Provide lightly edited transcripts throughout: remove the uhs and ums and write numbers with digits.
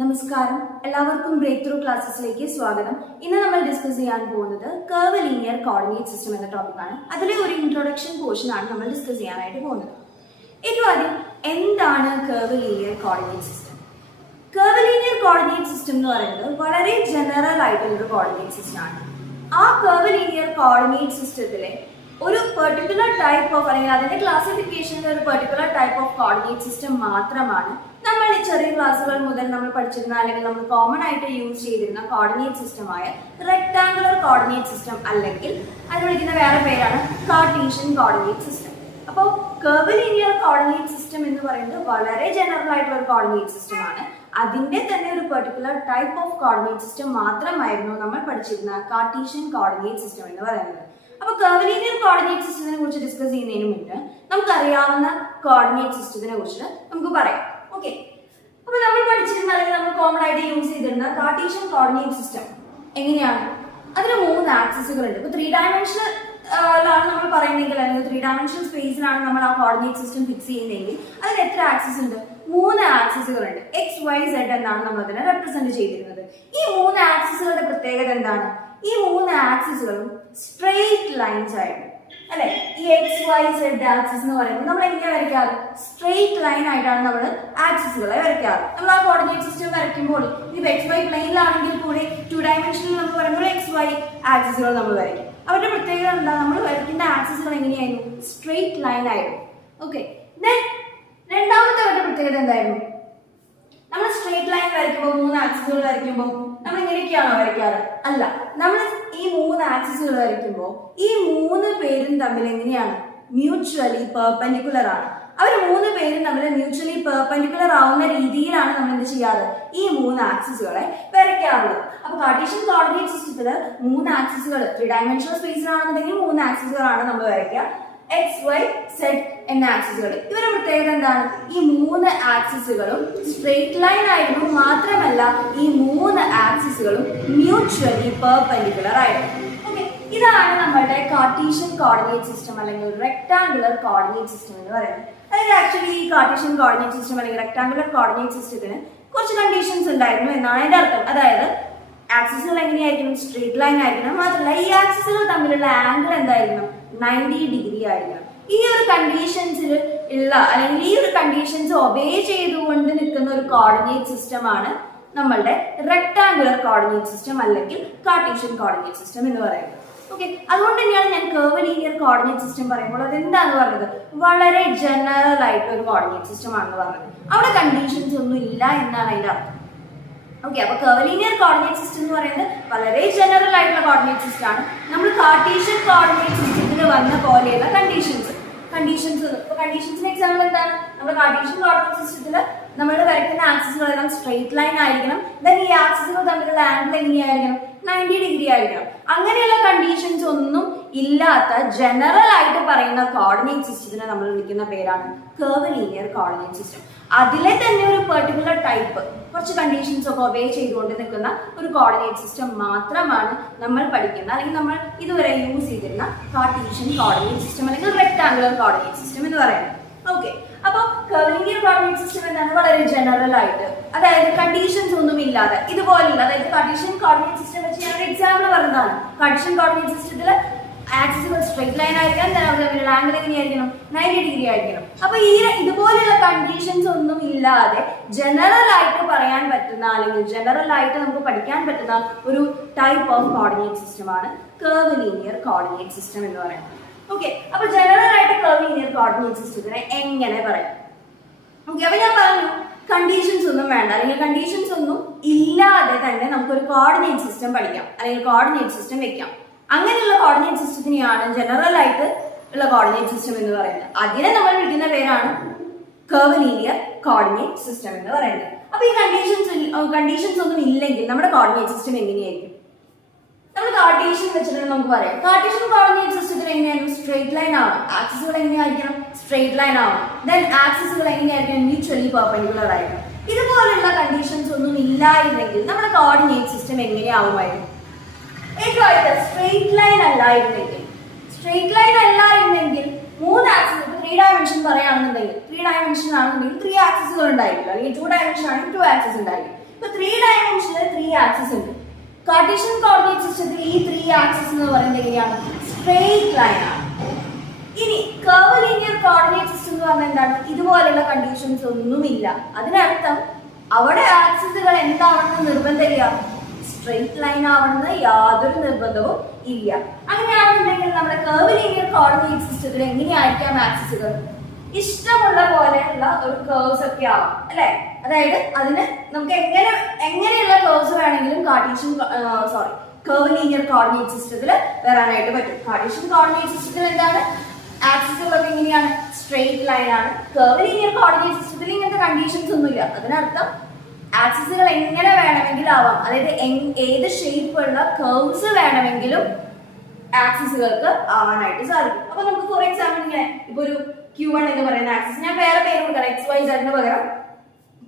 നമസ്കാരം, എല്ലാവർക്കും break through ക്ലാസ്സസിലേക്ക് സ്വാഗതം. ഇന്ന് നമ്മൾ ഡിസ്കസ് ചെയ്യാൻ പോകുന്നത് കർവ് ലീനിയർ കോർഡിനേറ്റ് സിസ്റ്റം എന്ന ടോപ്പിക്കാണ്. അതിലെ ഒരു ഇൻട്രൊഡക്ഷൻ പോർഷൻ ആണ് നമ്മൾ ഡിസ്കസ് ചെയ്യാനായിട്ട് പോകുന്നത്. ഏറ്റവും ആദ്യം എന്താണ് curve linear coordinate system? Curve linear coordinate system എന്ന് പറയുന്നത് വളരെ ജനറൽ ആയിട്ടുള്ള ഒരു കോർഡിനേറ്റ് സിസ്റ്റം ആണ്. ആ കർവ് ലീനിയർ കോർഡിനേറ്റ് സിസ്റ്റത്തിലെ ഒരു പെർട്ടിക്കുലർ ടൈപ്പ് ഓഫ് അല്ലെങ്കിൽ അതിന്റെ ക്ലാസിഫിക്കേഷനിലെ ഒരു particular type of coordinate system മാത്രമാണ് നമ്മൾ ഈ ചെറിയ ക്ലാസ്സുകൾ മുതൽ നമ്മൾ പഠിച്ചിരുന്ന അല്ലെങ്കിൽ നമ്മൾ കോമൺ ആയിട്ട് യൂസ് ചെയ്തിരുന്ന കോർഡിനേറ്റ് സിസ്റ്റമായ റെക്ടാങ്കുലർ കോർഡിനേറ്റ് സിസ്റ്റം, അല്ലെങ്കിൽ അത് വിളിക്കുന്ന വേറെ പേരാണ് കാർട്ടീഷ്യൻ കോർഡിനേറ്റ് സിസ്റ്റം. അപ്പോൾ കർവ് ലീനിയർ കോർഡിനേറ്റ് സിസ്റ്റം എന്ന് പറയുന്നത് വളരെ ജനറൽ ആയിട്ടുള്ള ഒരു കോർഡിനേറ്റ് സിസ്റ്റം ആണ്. അതിന്റെ തന്നെ ഒരു particular type of coordinate system മാത്രമായിരുന്നു നമ്മൾ പഠിച്ചിരുന്ന കാർട്ടീഷ്യൻ കോർഡിനേറ്റ് സിസ്റ്റം എന്ന് പറയുന്നത്. അപ്പൊ കർവ് ലീനിയർ കോർഡിനേറ്റ് സിസ്റ്റത്തിനെ കുറിച്ച് ഡിസ്കസ് ചെയ്യുന്നതിന് മുന്നേ നമുക്കറിയാവുന്ന കോർഡിനേറ്റ് സിസ്റ്റത്തിനെ കുറിച്ച് നമുക്ക് പറയാം. ഓക്കെ, അപ്പൊ നമ്മൾ പഠിച്ചിരുന്ന അല്ലെങ്കിൽ നമ്മൾ കോമൺ ആയിട്ട് യൂസ് ചെയ്തിരുന്ന കാർട്ടീഷ്യൻ കോർഡിനേറ്റ് സിസ്റ്റം എങ്ങനെയാണ്? അതിന് 3 ആക്സിസുകൾ ഉണ്ട്. ഇപ്പൊ 3 ഡയമെൻഷനിലാണ് നമ്മൾ പറയുന്നതെങ്കിൽ അല്ലെങ്കിൽ 3 ഡയമെൻഷണൽ സ്പേസിലാണ് നമ്മൾ ആ കോർഡിനേറ്റ് സിസ്റ്റം ഫിക്സ് ചെയ്യുന്നതെങ്കിൽ അതിന് എത്ര ആക്സിസ് ഉണ്ട്? 3 ആക്സിസുകൾ ഉണ്ട്. എക്സ് വൈ സെഡ് എന്നാണ് നമ്മൾ അതിനെ റെപ്രസെന്റ് ചെയ്തിരുന്നത്. ഈ 3 ആക്സിസുകളുടെ പ്രത്യേകത എന്താണ്? ഈ 3 ആക്സിസുകളും സ്ട്രെയിറ്റ് ലൈൻസ് ആയിരുന്നു, അല്ലെ? ഈ എക്സ് വൈ സെഡ് ആക്സിസ് എന്ന് പറയുന്നത് നമ്മൾ എങ്ങനെയാ വരയ്ക്കാറ്? സ്ട്രെയിറ്റ് ലൈൻ ആയിട്ടാണ് നമ്മൾ ആക്സിസുകളെ വരയ്ക്കാറ്. നമ്മൾ ആ കോർഡിനേറ്റ് സിസ്റ്റം വരയ്ക്കുമ്പോൾ ഇത് എക്സ് വൈ പ്ലെയിനിലാണെങ്കിൽ കൂടി 2 ഡയമെൻഷനിൽ നമ്മൾ പറയുമ്പോൾ എക്സ് വൈ ആക്സിസുകൾ നമ്മൾ വരയ്ക്കും. അവരുടെ പ്രത്യേകത എന്താ? നമ്മൾ വരയ്ക്കുന്ന ആക്സിസുകൾ എങ്ങനെയായിരുന്നു? സ്ട്രെയിറ്റ് ലൈൻ ആയിരുന്നു. ഓക്കെ, രണ്ടാമത്തെ അവരുടെ പ്രത്യേകത എന്തായിരുന്നു? നമ്മൾ സ്ട്രെയിറ്റ് ലൈൻ വരയ്ക്കുമ്പോൾ 3 ആക്സിസുകൾ വരയ്ക്കുമ്പോൾ നമ്മൾ ഇങ്ങനെയൊക്കെയാണോ വരയ്ക്കാറ്? അല്ല, നമ്മൾ ഈ 3 ആക്സിസുകൾ വരയ്ക്കുമ്പോൾ ഈ 3 പേരും തമ്മിൽ എങ്ങനെയാണ്? മ്യൂച്വലി പെർപെൻഡിക്കുലർ ആണ്. അവർ 3 പേരും തമ്മിൽ മ്യൂച്വലി പെർപെൻഡിക്കുലർ ആവുന്ന രീതിയിലാണ് നമ്മൾ എന്ത് ചെയ്യാറ്? ഈ 3 ആക്സിസുകളെ വരയ്ക്കാറുള്ളത്. അപ്പൊ കാർട്ടീഷ്യൻ കോർഡിനേറ്റ് സിസ്റ്റത്തിൽ 3 ആക്സിസുകൾ 3 ഡയമെൻഷണൽ സ്പേസിലാണെന്നുണ്ടെങ്കിൽ 3 ആക്സിസുകളാണ് നമ്മൾ വരയ്ക്കുക. എക്സ് വൈ സെഡ് എന്ന ആക്സിസുകൾ. ഇവരുടെ പ്രത്യേകത എന്താണ്? ഈ 3 ആക്സിസുകളും സ്ട്രെയിറ്റ് ലൈൻ ആയിരുന്നു. മാത്രമല്ല ഈ 3 ആക്സിസുകളും മ്യൂച്വലി പെർപെൻഡിക്കുലർ ആയിരുന്നു. ഓക്കെ, ഇതാണ് നമ്മുടെ കാർട്ടീഷ്യൻ കോർഡിനേറ്റ് സിസ്റ്റം അല്ലെങ്കിൽ റെക്ടാങ്കുലർ കോർഡിനേറ്റ് സിസ്റ്റം എന്ന് പറയുന്നത്. അതായത് ആക്ച്വലി ഈ കാർട്ടീഷ്യൻ കോർഡിനേറ്റ് സിസ്റ്റം അല്ലെങ്കിൽ റെക്ടാങ്കുലർ കോർഡിനേറ്റ് സിസ്റ്റത്തിന് കുറച്ച് കണ്ടീഷൻസ് ഉണ്ടായിരുന്നു എന്നാണ് അതിന്റെ അർത്ഥം. അതായത് ആക്സിസുകൾ എങ്ങനെയായിരിക്കണം? സ്ട്രെയിറ്റ് ലൈൻ ആയിരിക്കണം. മാത്രമല്ല ഈ ആക്സിസുകൾ തമ്മിലുള്ള ആംഗിൾ എന്തായിരിക്കണം? 90 ഡിഗ്രി ആയിരിക്കണം. ഈ ഒരു കണ്ടീഷൻസിൽ ഉള്ള അല്ലെങ്കിൽ ഈ ഒരു കണ്ടീഷൻസ് ഒബേ ചെയ്തുകൊണ്ട് നിൽക്കുന്ന ഒരു കോർഡിനേറ്റ് സിസ്റ്റം ആണ് നമ്മളുടെ റെക്ടാങ്കുലർ കോർഡിനേറ്റ് സിസ്റ്റം അല്ലെങ്കിൽ കാർട്ടീഷ്യൻ കോർഡിനേറ്റ് സിസ്റ്റം എന്ന് പറയുന്നത്. ഓക്കെ, അതുകൊണ്ട് തന്നെയാണ് ഞാൻ കർവ് ലീനിയർ കോർഡിനേറ്റ് സിസ്റ്റം പറയുമ്പോൾ അതെന്താന്ന് പറഞ്ഞത്? വളരെ ജനറൽ ആയിട്ട് ഒരു കോർഡിനേറ്റ് സിസ്റ്റം ആണെന്ന് പറഞ്ഞത്. അവിടെ കണ്ടീഷൻസ് ഒന്നും ഇല്ല എന്നാണ് അതിന്റെ അർത്ഥം. ഓക്കെ, അപ്പൊ കർവ് ലീനിയർ കോർഡിനേറ്റ് സിസ്റ്റം എന്ന് പറയുന്നത് വളരെ ജനറൽ ആയിട്ടുള്ള കോർഡിനേറ്റ് സിസ്റ്റം ആണ്. നമ്മൾ കാർട്ടീഷ്യൻ കോർഡിനേറ്റ് സിസ്റ്റത്തിൽ വന്ന പോലെയുള്ള കണ്ടീഷൻസിന് എക്സാമ്പിൾ എന്താണ്? നമ്മുടെ കാർട്ടീഷ്യൻ കോർഡിനേറ്റ് സിസ്റ്റത്തിൽ നമ്മൾ വരയ്ക്കുന്ന ആക്സിസുകളെല്ലാം സ്ട്രെയിറ്റ് ലൈൻ ആയിരിക്കണം. ദെൻ ഈ ആക്സിസുകൾ തമ്മിലുള്ള ആംഗിൾ എങ്ങനെയായിരിക്കണം? 90 ഡിഗ്രി ആയിരിക്കണം. അങ്ങനെയുള്ള കണ്ടീഷൻസ് ഒന്നും ഇല്ലാത്ത ജനറൽ ആയിട്ട് പറയുന്ന കോർഡിനേറ്റ് സിസ്റ്റത്തിനെ നമ്മൾ വിളിക്കുന്ന പേരാണ് കർവ് ലീനിയർ കോർഡിനേറ്റ് സിസ്റ്റം. അതിലെ തന്നെ ഒരു പെർട്ടിക്കുലർ ടൈപ്പ് കുറച്ച് കണ്ടീഷൻസ് ഒക്കെ ഒബേ ചെയ്തുകൊണ്ട് നിൽക്കുന്ന ഒരു കോർഡിനേറ്റ് സിസ്റ്റം മാത്രമാണ് നമ്മൾ പഠിക്കുന്ന അല്ലെങ്കിൽ നമ്മൾ ഇതുവരെ യൂസ് ചെയ്തിരുന്ന കാർട്ടീഷ്യൻ കോർഡിനേറ്റ് സിസ്റ്റം അല്ലെങ്കിൽ റെക്ടാങ്കുലർ കോർഡിനേറ്റ് സിസ്റ്റം എന്ന് പറയുന്നത്. ഓക്കെ, അപ്പൊ കർവ് ലീനിയർ കോർഡിനേറ്റ് സിസ്റ്റം എന്താണ്? വളരെ ജനറൽ ആയിട്ട്, അതായത് കണ്ടീഷൻസ് ഒന്നും ഇല്ലാതെ ഇതുപോലുള്ള, അതായത് കാർട്ടീഷ്യൻ കോർഡിനേറ്റ് സിസ്റ്റം വെച്ച് ഞാൻ ഒരു എക്സാമ്പിൾ പറഞ്ഞതാണ്. കാർട്ടീഷ്യൻ കോർഡിനേറ്റ് സിസ്റ്റത്തിൽ ആക്സിസുകൾ സ്ട്രെയിറ്റ് ലൈൻ ആയിരിക്കണം. തമ്മിലുള്ള ആംഗിൾ എങ്ങനെയായിരിക്കണം? 90 ഡിഗ്രി ആയിരിക്കണം. അപ്പൊ ഇതുപോലെയുള്ള കണ്ടീഷൻസ് ഒന്നും ഇല്ലാതെ ജനറൽ ആയിട്ട് പറയാൻ പറ്റുന്ന അല്ലെങ്കിൽ ജനറൽ ആയിട്ട് നമുക്ക് പഠിക്കാൻ പറ്റുന്ന ഒരു ടൈപ്പ് ഓഫ് കോർഡിനേറ്റ് സിസ്റ്റം ആണ് കർവ് ലീനിയർ കോർഡിനേറ്റ് സിസ്റ്റം എന്ന് പറയുന്നത്. ഓക്കെ, അപ്പൊ ജനറൽ ആയിട്ട് കർവ് ലീനിയർ കോർഡിനേറ്റ് സിസ്റ്റത്തിനെ എങ്ങനെ പറയാം? ഓക്കെ, അപ്പൊ ഞാൻ പറഞ്ഞു കണ്ടീഷൻസ് ഒന്നും വേണ്ട അല്ലെങ്കിൽ കണ്ടീഷൻസ് ഒന്നും ഇല്ലാതെ തന്നെ നമുക്കൊരു കോർഡിനേറ്റ് സിസ്റ്റം പഠിക്കാം അല്ലെങ്കിൽ കോർഡിനേറ്റ് സിസ്റ്റം വെക്കാം. അങ്ങനെയുള്ള കോർഡിനേറ്റ് സിസ്റ്റത്തിനെയാണ് ജനറൽ ആയിട്ട് ഉള്ള കോർഡിനേറ്റ് സിസ്റ്റം എന്ന് പറയുന്നത്. അതിനെ നമ്മൾ വിളിക്കുന്ന പേരാണ് കർവ് ലീനിയർ കോർഡിനേറ്റ് സിസ്റ്റം എന്ന് പറയുന്നത്. അപ്പൊ ഈ കണ്ടീഷൻസ് ഒന്നും ഇല്ലെങ്കിൽ നമ്മുടെ കോർഡിനേറ്റ് സിസ്റ്റം എങ്ങനെയായിരിക്കും? നമ്മൾ കാർട്ടീഷ്യൻ വെച്ചിട്ട് നമുക്ക് പറയാം. കാർട്ടീഷ്യൻ കോർഡിനേറ്റ് സിസ്റ്റത്തിൽ എങ്ങനെയായിരുന്നു? സ്ട്രെയിറ്റ് ലൈൻ ആവണം. ആക്സിസുകൾ എങ്ങനെയായിരിക്കണം? സ്ട്രെയിറ്റ് ലൈൻ ആവണം. ദെൻ ആക്സിസുകൾ എങ്ങനെയായിരിക്കണം? മ്യൂച്വലി പെർപെൻഡിക്കുലർ ആയിരിക്കണം. ഇതുപോലുള്ള കണ്ടീഷൻസ് ഒന്നും ഇല്ലായിരുന്നെങ്കിൽ നമ്മുടെ കോർഡിനേറ്റ് സിസ്റ്റം എങ്ങനെയാവുമായിരുന്നു? സ്ട്രെയിറ്റ് ലൈൻ അല്ലായിരുന്നെങ്കിൽ 3 ആക്സിസ് 3 ഡയമെൻഷൻ പറയുകയാണെന്നുണ്ടെങ്കിൽ 3 ഡയമെൻഷൻ ആണെന്നുണ്ടെങ്കിൽ 3 ആക്സിസുകൾ ഉണ്ടായിരിക്കും, അല്ലെങ്കിൽ 2 ഡയമെൻഷൻ ആണെങ്കിൽ 2 ആക്സിസ് ഉണ്ടായിരിക്കും. ഇപ്പൊ 3 ഡയമെൻഷനിൽ 3 ആക്സിസ് ഉണ്ട്. കാർട്ടീഷ്യൻ കോർഡിനേറ്റ് സിസ്റ്റത്തിൽ ഈ 3 ആക്സിസ് എന്ന് പറയുന്നത് എങ്ങനെയാണ്? സ്ട്രെയിറ്റ് ലൈൻ ആണ്. ഇനി കർവ് ലീനിയർ കോർഡിനേറ്റ് സിസ്റ്റം എന്ന് പറഞ്ഞാൽ എന്താണ്? ഇതുപോലുള്ള കണ്ടീഷൻസ് ഒന്നുമില്ല. അതിനർത്ഥം അവിടെ ആക്സിസുകൾ എന്താവണമെന്ന് നിർബന്ധമില്ല, സ്ട്രെയിറ്റ് ലൈൻ ആവണമെന്ന് യാതൊരു നിർബന്ധവും ഇല്ല. അങ്ങനെയാണെന്നുണ്ടെങ്കിൽ നമ്മുടെ കർവ് ലീനിയർ കോർഡിനേറ്റ് സിസ്റ്റത്തിൽ എങ്ങനെയായിരിക്കാം ആക്സിസുകൾ? ഇഷ്ടമുള്ള പോലെയുള്ള ഒരു കേർവ്സ് ഒക്കെ ആവാം അല്ലെ. അതായത് അതിന് നമുക്ക് എങ്ങനെയുള്ള കേർവ്സ് വേണമെങ്കിലും കർവ് ലീനിയർ കോർഡിനേറ്റ് സിസ്റ്റത്തിൽ വരാനായിട്ട് പറ്റും. കാർട്ടീഷ്യൻ കോർഡിനേറ്റ് സിസ്റ്റത്തിൽ എന്താണ്? ആക്സിസുകളൊക്കെ എങ്ങനെയാണ്? സ്ട്രെയിറ്റ് ലൈൻ ആണ്. കർവ് ലീനിയർ കോർഡിനേറ്റ് സിസ്റ്റത്തിൽ ഇങ്ങനത്തെ കണ്ടീഷൻസ് ഒന്നുമില്ല. അതിനർത്ഥം ആക്സിസുകൾ എങ്ങനെ വേണമെങ്കിലും ആവാം. അതായത് ഏത് ഷേപ്പുള്ള കേർവ്സ് വേണമെങ്കിലും ആക്സിസുകൾക്ക് ആവാനായിട്ട് സാധിക്കും. അപ്പൊ നമുക്ക് ഫോർ എക്സാമ്പിൾ ഇങ്ങനെ ഇപ്പൊ ഒരു Q1 എന്ന് പറയുന്ന ആക്സിസ്, ഞാൻ വേറെ പേര് കൊടുക്കണം, XYZ പകരം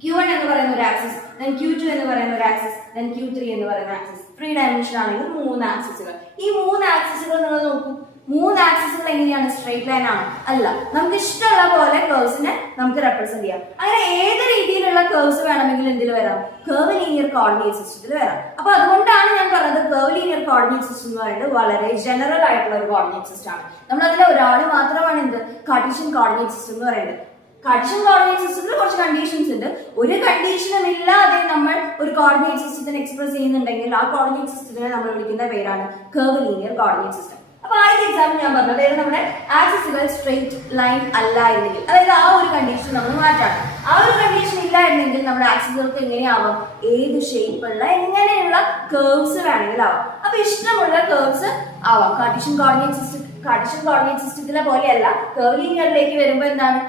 Q1 എന്ന് പറയുന്ന ഒരു ആക്സിസ്, then Q2 എന്ന് പറയുന്ന ഒരു ആക്സിസ്, then Q3 എന്ന് പറയുന്ന ആക്സിസ്. 3 ഡയമെൻഷൻ ആണെങ്കിൽ 3 ആക്സിസുകൾ. ഈ 3 ആക്സിസുകൾ നിങ്ങൾ നോക്കൂ. 3 ആക്സിസുകൾ എങ്ങനെയാണ്? സ്ട്രെയിറ്റ് ലൈൻ ആണ്? അല്ല. നമുക്ക് ഇഷ്ടമുള്ള പോലെ കേർവ്സിനെ നമുക്ക് റെപ്രസെന്റ് ചെയ്യാം. അങ്ങനെ ഏത് രീതിയിലുള്ള കേർവ്സ് വേണമെങ്കിലും എന്തിൽ വരാം? കർവ് ലീനിയർ കോർഡിനേറ്റ് സിസ്റ്റത്തിൽ വരാം. അപ്പൊ അതുകൊണ്ടാണ് ഞാൻ പറഞ്ഞത് കർവ് ലീനിയർ കോർഡിനേറ്റ് സിസ്റ്റം എന്ന് പറയുന്നത് വളരെ ജനറൽ ആയിട്ടുള്ള ഒരു കോർഡിനേറ്റ് സിസ്റ്റം ആണ്. നമ്മൾ അതിലെ ഒരാൾ മാത്രമാണ് എന്ത് കാർട്ടീഷ്യൻ കോർഡിനേറ്റ് സിസ്റ്റം എന്ന് പറയുന്നത്. കാർട്ടീഷ്യൻ കോർഡിനേറ്റ് സിസ്റ്റത്തിൽ കുറച്ച് കണ്ടീഷൻസ് ഉണ്ട്. ഒരു കണ്ടീഷനും ഇല്ലാതെ നമ്മൾ ഒരു കോർഡിനേറ്റ് സിസ്റ്റത്തിനെ എക്സ്പ്രസ് ചെയ്യുന്നുണ്ടെങ്കിൽ ആ കോർഡിനേറ്റ് സിസ്റ്റത്തിനെ നമ്മൾ വിളിക്കുന്ന പേരാണ് കർവ് ലീനിയർ കോർഡിനേറ്റ് സിസ്റ്റം. അപ്പൊ ആദ്യത്തെ എക്സാമ്പിൾ ഞാൻ പറഞ്ഞു, അതായത് നമ്മുടെ ആക്സിസുകൾ സ്ട്രെയിറ്റ് ലൈൻ അല്ലായിരുന്നെങ്കിൽ, അതായത് ആ ഒരു കണ്ടീഷൻ നമ്മൾ മാറ്റാണ്. ആ ഒരു കണ്ടീഷൻ ഇല്ലായിരുന്നെങ്കിൽ നമ്മുടെ ആക്സിസുകൾക്ക് എങ്ങനെയാവാം? ഏത് ഷേപ്പുള്ള എങ്ങനെയുള്ള കേർവ്സ് വേണമെങ്കിലും ആവാം. അപ്പൊ ഇഷ്ടമുള്ള കേർവ്സ് ആവാം. കാർട്ടീഷ്യൻ കോർഡിനേറ്റ് സിസ്റ്റത്തിലെ പോലെയല്ല. കർവ് ലീനിയറിലേക്ക് വരുമ്പോൾ എന്താണ്?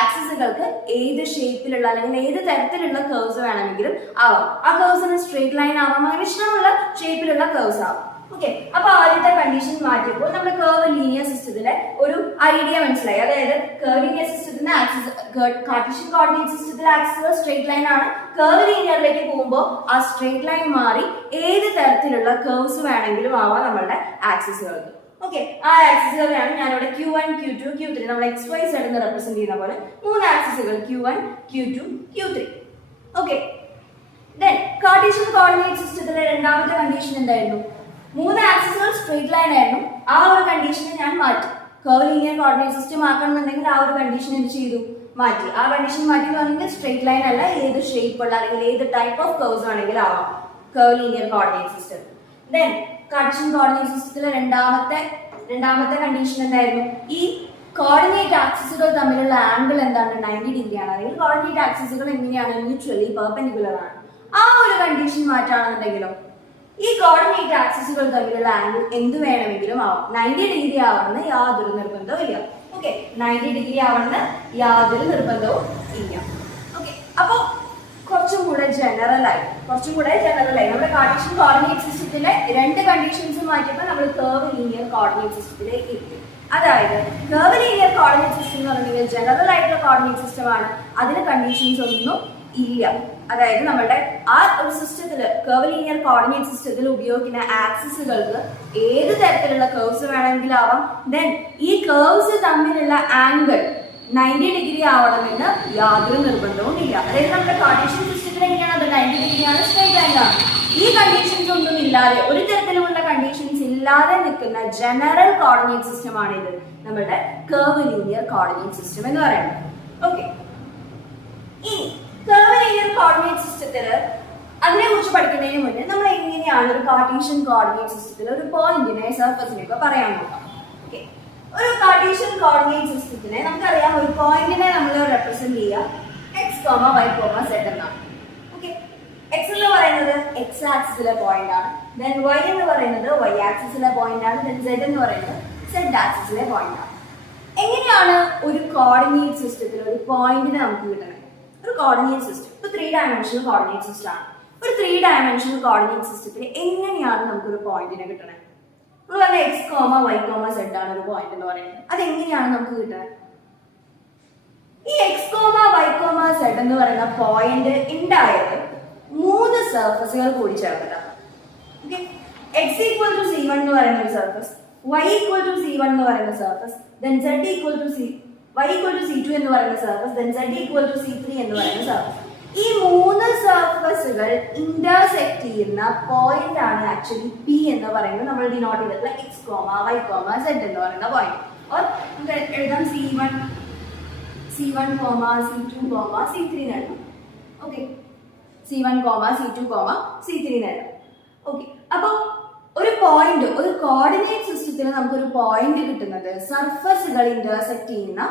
ആക്സിസുകൾക്ക് ഏത് ഷേപ്പിലുള്ള അല്ലെങ്കിൽ ഏത് തരത്തിലുള്ള കേർവ്സ് വേണമെങ്കിലും ആവാം. ആ കേർവ്സിന് സ്ട്രെയിറ്റ് ലൈൻ ആവാം, അങ്ങനെ ഇഷ്ടമുള്ള ഷേപ്പിലുള്ള കേർവ്സ് ആവാം. ഓക്കെ. അപ്പൊ ആദ്യത്തെ കണ്ടീഷൻ മാറ്റിയപ്പോൾ നമ്മുടെ കർവ് ലീനിയർ സിസ്റ്റത്തിലെ ഒരു ഐഡിയ മനസ്സിലായി. അതായത് കർവ് ലീനിയർ സിസ്റ്റത്തിന്റെ കാർട്ടീഷ്യൻ കോർഡിനേറ്റ് സിസ്റ്റത്തിലെ ആക്സിസുകൾ സ്ട്രെയിറ്റ് ലൈൻ ആണ്. കർവ് ലീനിയറിലേക്ക് പോകുമ്പോൾ ആ സ്ട്രെയിറ്റ് ലൈൻ മാറി ഏത് തരത്തിലുള്ള കേർവ്സ് വേണമെങ്കിലും ആവാം നമ്മളുടെ ആക്സിസുകൾക്ക്. ഓക്കെ. ആ ആക്സിസുകളാണ് ഞാനിവിടെ Q1, Q2, Q3 നമ്മൾ XYZ എന്ന് റെപ്രസെന്റ് ചെയ്യുന്ന പോലെ 3 ആക്സിസുകൾ Q1, Q2, Q3. Okay. Then Cartesian coordinate സിസ്റ്റത്തിലെ രണ്ടാമത്തെ കണ്ടീഷൻ എന്തായിരുന്നു? 3 ആക്സിസുകൾ സ്ട്രെയിറ്റ് ലൈൻ ആയിരുന്നു. ആ ഒരു കണ്ടീഷനെ ഞാൻ മാറ്റി. കർവ് ലീനിയർ കോർഡിനേറ്റ് സിസ്റ്റം ആക്കണമെന്നുണ്ടെങ്കിൽ ആ ഒരു കണ്ടീഷൻ എന്ത് ചെയ്തു? മാറ്റി. ആ കണ്ടീഷൻ മാറ്റി എന്ന് പറഞ്ഞാൽ സ്ട്രെയിറ്റ് ലൈൻ അല്ല, ഏത് ഷേപ്പ് ഉള്ള അല്ലെങ്കിൽ ഏത് ടൈപ്പ് ഓഫ് കർവ്സ് വേണമെങ്കിലും ആവാം curve linear coordinate system. Then Cartesian coordinate സിസ്റ്റത്തിലെ രണ്ടാമത്തെ കണ്ടീഷൻ എന്തായിരുന്നു? ഈ കോർഡിനേറ്റ് ആക്സിസുകൾ തമ്മിലുള്ള ആംഗിൾ എന്താണ്? 90 ഡിഗ്രി ആണ്. അല്ലെങ്കിൽ കോർഡിനേറ്റ് ആക്സിസുകൾ എങ്ങനെയാണ്? മ്യൂച്വലി പെർപെൻഡിക്കുലർ ആണ്. ആ ഒരു കണ്ടീഷൻ മാറ്റാണെന്നുണ്ടെങ്കിലോ ഈ കോർഡിനേറ്റ് ആക്സിസുകൾ തമ്മിലുള്ള ആംഗിൾ എന്ത് വേണമെങ്കിലും ആവാം. 90 ഡിഗ്രി ആവണമെന്ന് യാതൊരു നിർബന്ധവും ഇല്ല. ഓക്കെ. 90 ഡിഗ്രി ആവണമെന്ന് യാതൊരു നിർബന്ധവും ഇല്ല. ഓക്കെ. അപ്പോ കുറച്ചും കൂടെ ജനറലായി നമ്മുടെ കാർട്ടീഷ്യൻ കോർഡിനേറ്റ് സിസ്റ്റത്തിലെ 2 കണ്ടീഷൻസ് മാറ്റിയപ്പോൾ നമ്മൾ കർവ് ലീനിയർ കോർഡിനേറ്റ് സിസ്റ്റത്തിലേക്ക് എത്തി. അതായത് കർവ് ലീനിയർ കോർഡിനേറ്റ് സിസ്റ്റം എന്ന് പറഞ്ഞാൽ ജനറൽ ആയിട്ടുള്ള കോർഡിനേറ്റ് സിസ്റ്റം ആണ്. അതിന് കണ്ടീഷൻസ് ഒന്നും ഇല്ല. അതായത് നമ്മുടെ ആ ഒരു സിസ്റ്റത്തിൽ കർവ് ലീനിയർ കോർഡിനേറ്റ് സിസ്റ്റത്തിൽ ഉപയോഗിക്കുന്ന ആക്സിസുകൾക്ക് ഏത് തരത്തിലുള്ള കേർവ്സ് വേണമെങ്കിലും ആവാം. ദെൻ ഈ കേർവ്സ് തമ്മിലുള്ള ആംഗിൾ 90 ഡിഗ്രി ആവണമെന്ന് യാതൊരു നിർബന്ധവും ഇല്ല. അതായത് നമ്മുടെ കാർട്ടീഷ്യൻ സിസ്റ്റത്തിൽ എങ്ങനെയാണ്? അത് 90 ഡിഗ്രിയാണ്, സ്ട്രെയിറ്റ് ലൈൻ ആണ്. ഈ കണ്ടീഷൻസ് ഒന്നും ഇല്ലാതെ, ഒരു തരത്തിലുമുള്ള കണ്ടീഷൻസ് ഇല്ലാതെ നിൽക്കുന്ന ജനറൽ കോർഡിനേറ്റ് സിസ്റ്റം ആണിത്, നമ്മുടെ കർവ് ലീനിയർ കോർഡിനേറ്റ് സിസ്റ്റം എന്ന് പറയുന്നത്. ഓക്കെ. ഇനി കർവ് ലീനിയർ കോർഡിനേറ്റ് സിസ്റ്റത്തില് അതിനെ കുറിച്ച് പഠിക്കുന്നതിന് മുന്നേ നമ്മൾ എങ്ങനെയാണ് ഒരു കാർട്ടീഷ്യൻ കോർഡിനേറ്റ് സിസ്റ്റത്തിൽ ഒരു പോയിന്റിനെ സർഫസിനെ ഒക്കെ പറയാൻ നോക്കാം. ഓക്കെ. ഒരു കാർട്ടീഷ്യൻ കോർഡിനേറ്റ് സിസ്റ്റത്തിനെ നമുക്കറിയാം, ഒരു പോയിന്റിനെ നമ്മൾ റെപ്രസെന്റ് ചെയ്യുക x, y, z എന്നാണ്. ഓക്കെ. x എന്ന് പറയുന്നത് x ആക്സിസിലെ പോയിന്റ് ആണ്. ദെൻ y എന്ന് പറയുന്നത് y ആക്സിസിലെ പോയിന്റ് ആണ്. ദെൻ z എന്ന് പറയുന്നത് z ആക്സിസിലെ പോയിന്റ് ആണ്. എങ്ങനെയാണ് ഒരു കോർഡിനേറ്റ് സിസ്റ്റത്തിൽ ഒരു പോയിന്റിനെ നമുക്ക് കിട്ടുന്നത്? ഒരു കോർഡിനേറ്റ് സിസ്റ്റം ഇപ്പൊ 3 ഡയമെൻഷണൽ കോർഡിനേറ്റ് സിസ്റ്റം ആണ്. ഒരു 3 ഡയമെൻഷണൽ കോർഡിനേറ്റ് സിസ്റ്റത്തിൽ എങ്ങനെയാണ് നമുക്കൊരു പോയിന്റിനെ കിട്ടുന്നത്? നമ്മൾ പറഞ്ഞ x, y, z ആണ് ഒരു പോയിന്റ് എന്ന് പറയുന്നത്. അതെങ്ങനെയാണ് നമുക്ക് കിട്ടുന്നത്? ഈ x, y, z എന്ന് പറയുന്ന പോയിന്റ് ഉണ്ടായത് 3 സർഫസുകൾ കൂടി ചേർന്നിട്ടാണ്. Okay. x equal to c1 എന്ന് പറയുന്ന ഒരു surface, y equal to c1 എന്ന് പറയുന്ന surface, then z equal to y equal to c2 എന്ന് പറയുന്ന surface, then z equal to c3 എന്ന് പറയുന്ന സർഫസ്. ഈ മൂന്ന് സർഫസുകൾ ഇന്റർസെക്ട് ചെയ്യുന്ന പോയിന്റ് ആണ് ആക്ച്വലി പി എന്ന് പറയുന്നത്. നമ്മൾ ഡിനോട്ട് ചെയ്തിട്ടുള്ള x comma y comma z എന്ന് പറയുന്ന പോയിന്റ്. ഓർ നമുക്ക് എഴുതാം C1 comma C2 comma C3 എഴുതാം. Okay, C1 comma C2 comma C3 എഴുതാം. ഓക്കെ, അപ്പോൾ ഒരു പോയിന്റ്, ഒരു കോർഡിനേറ്റ് സിസ്റ്റത്തിൽ നമുക്കൊരു പോയിന്റ് കിട്ടുന്നത് സർഫസുകൾ ഇന്റർസെക്ട് ചെയ്യുന്ന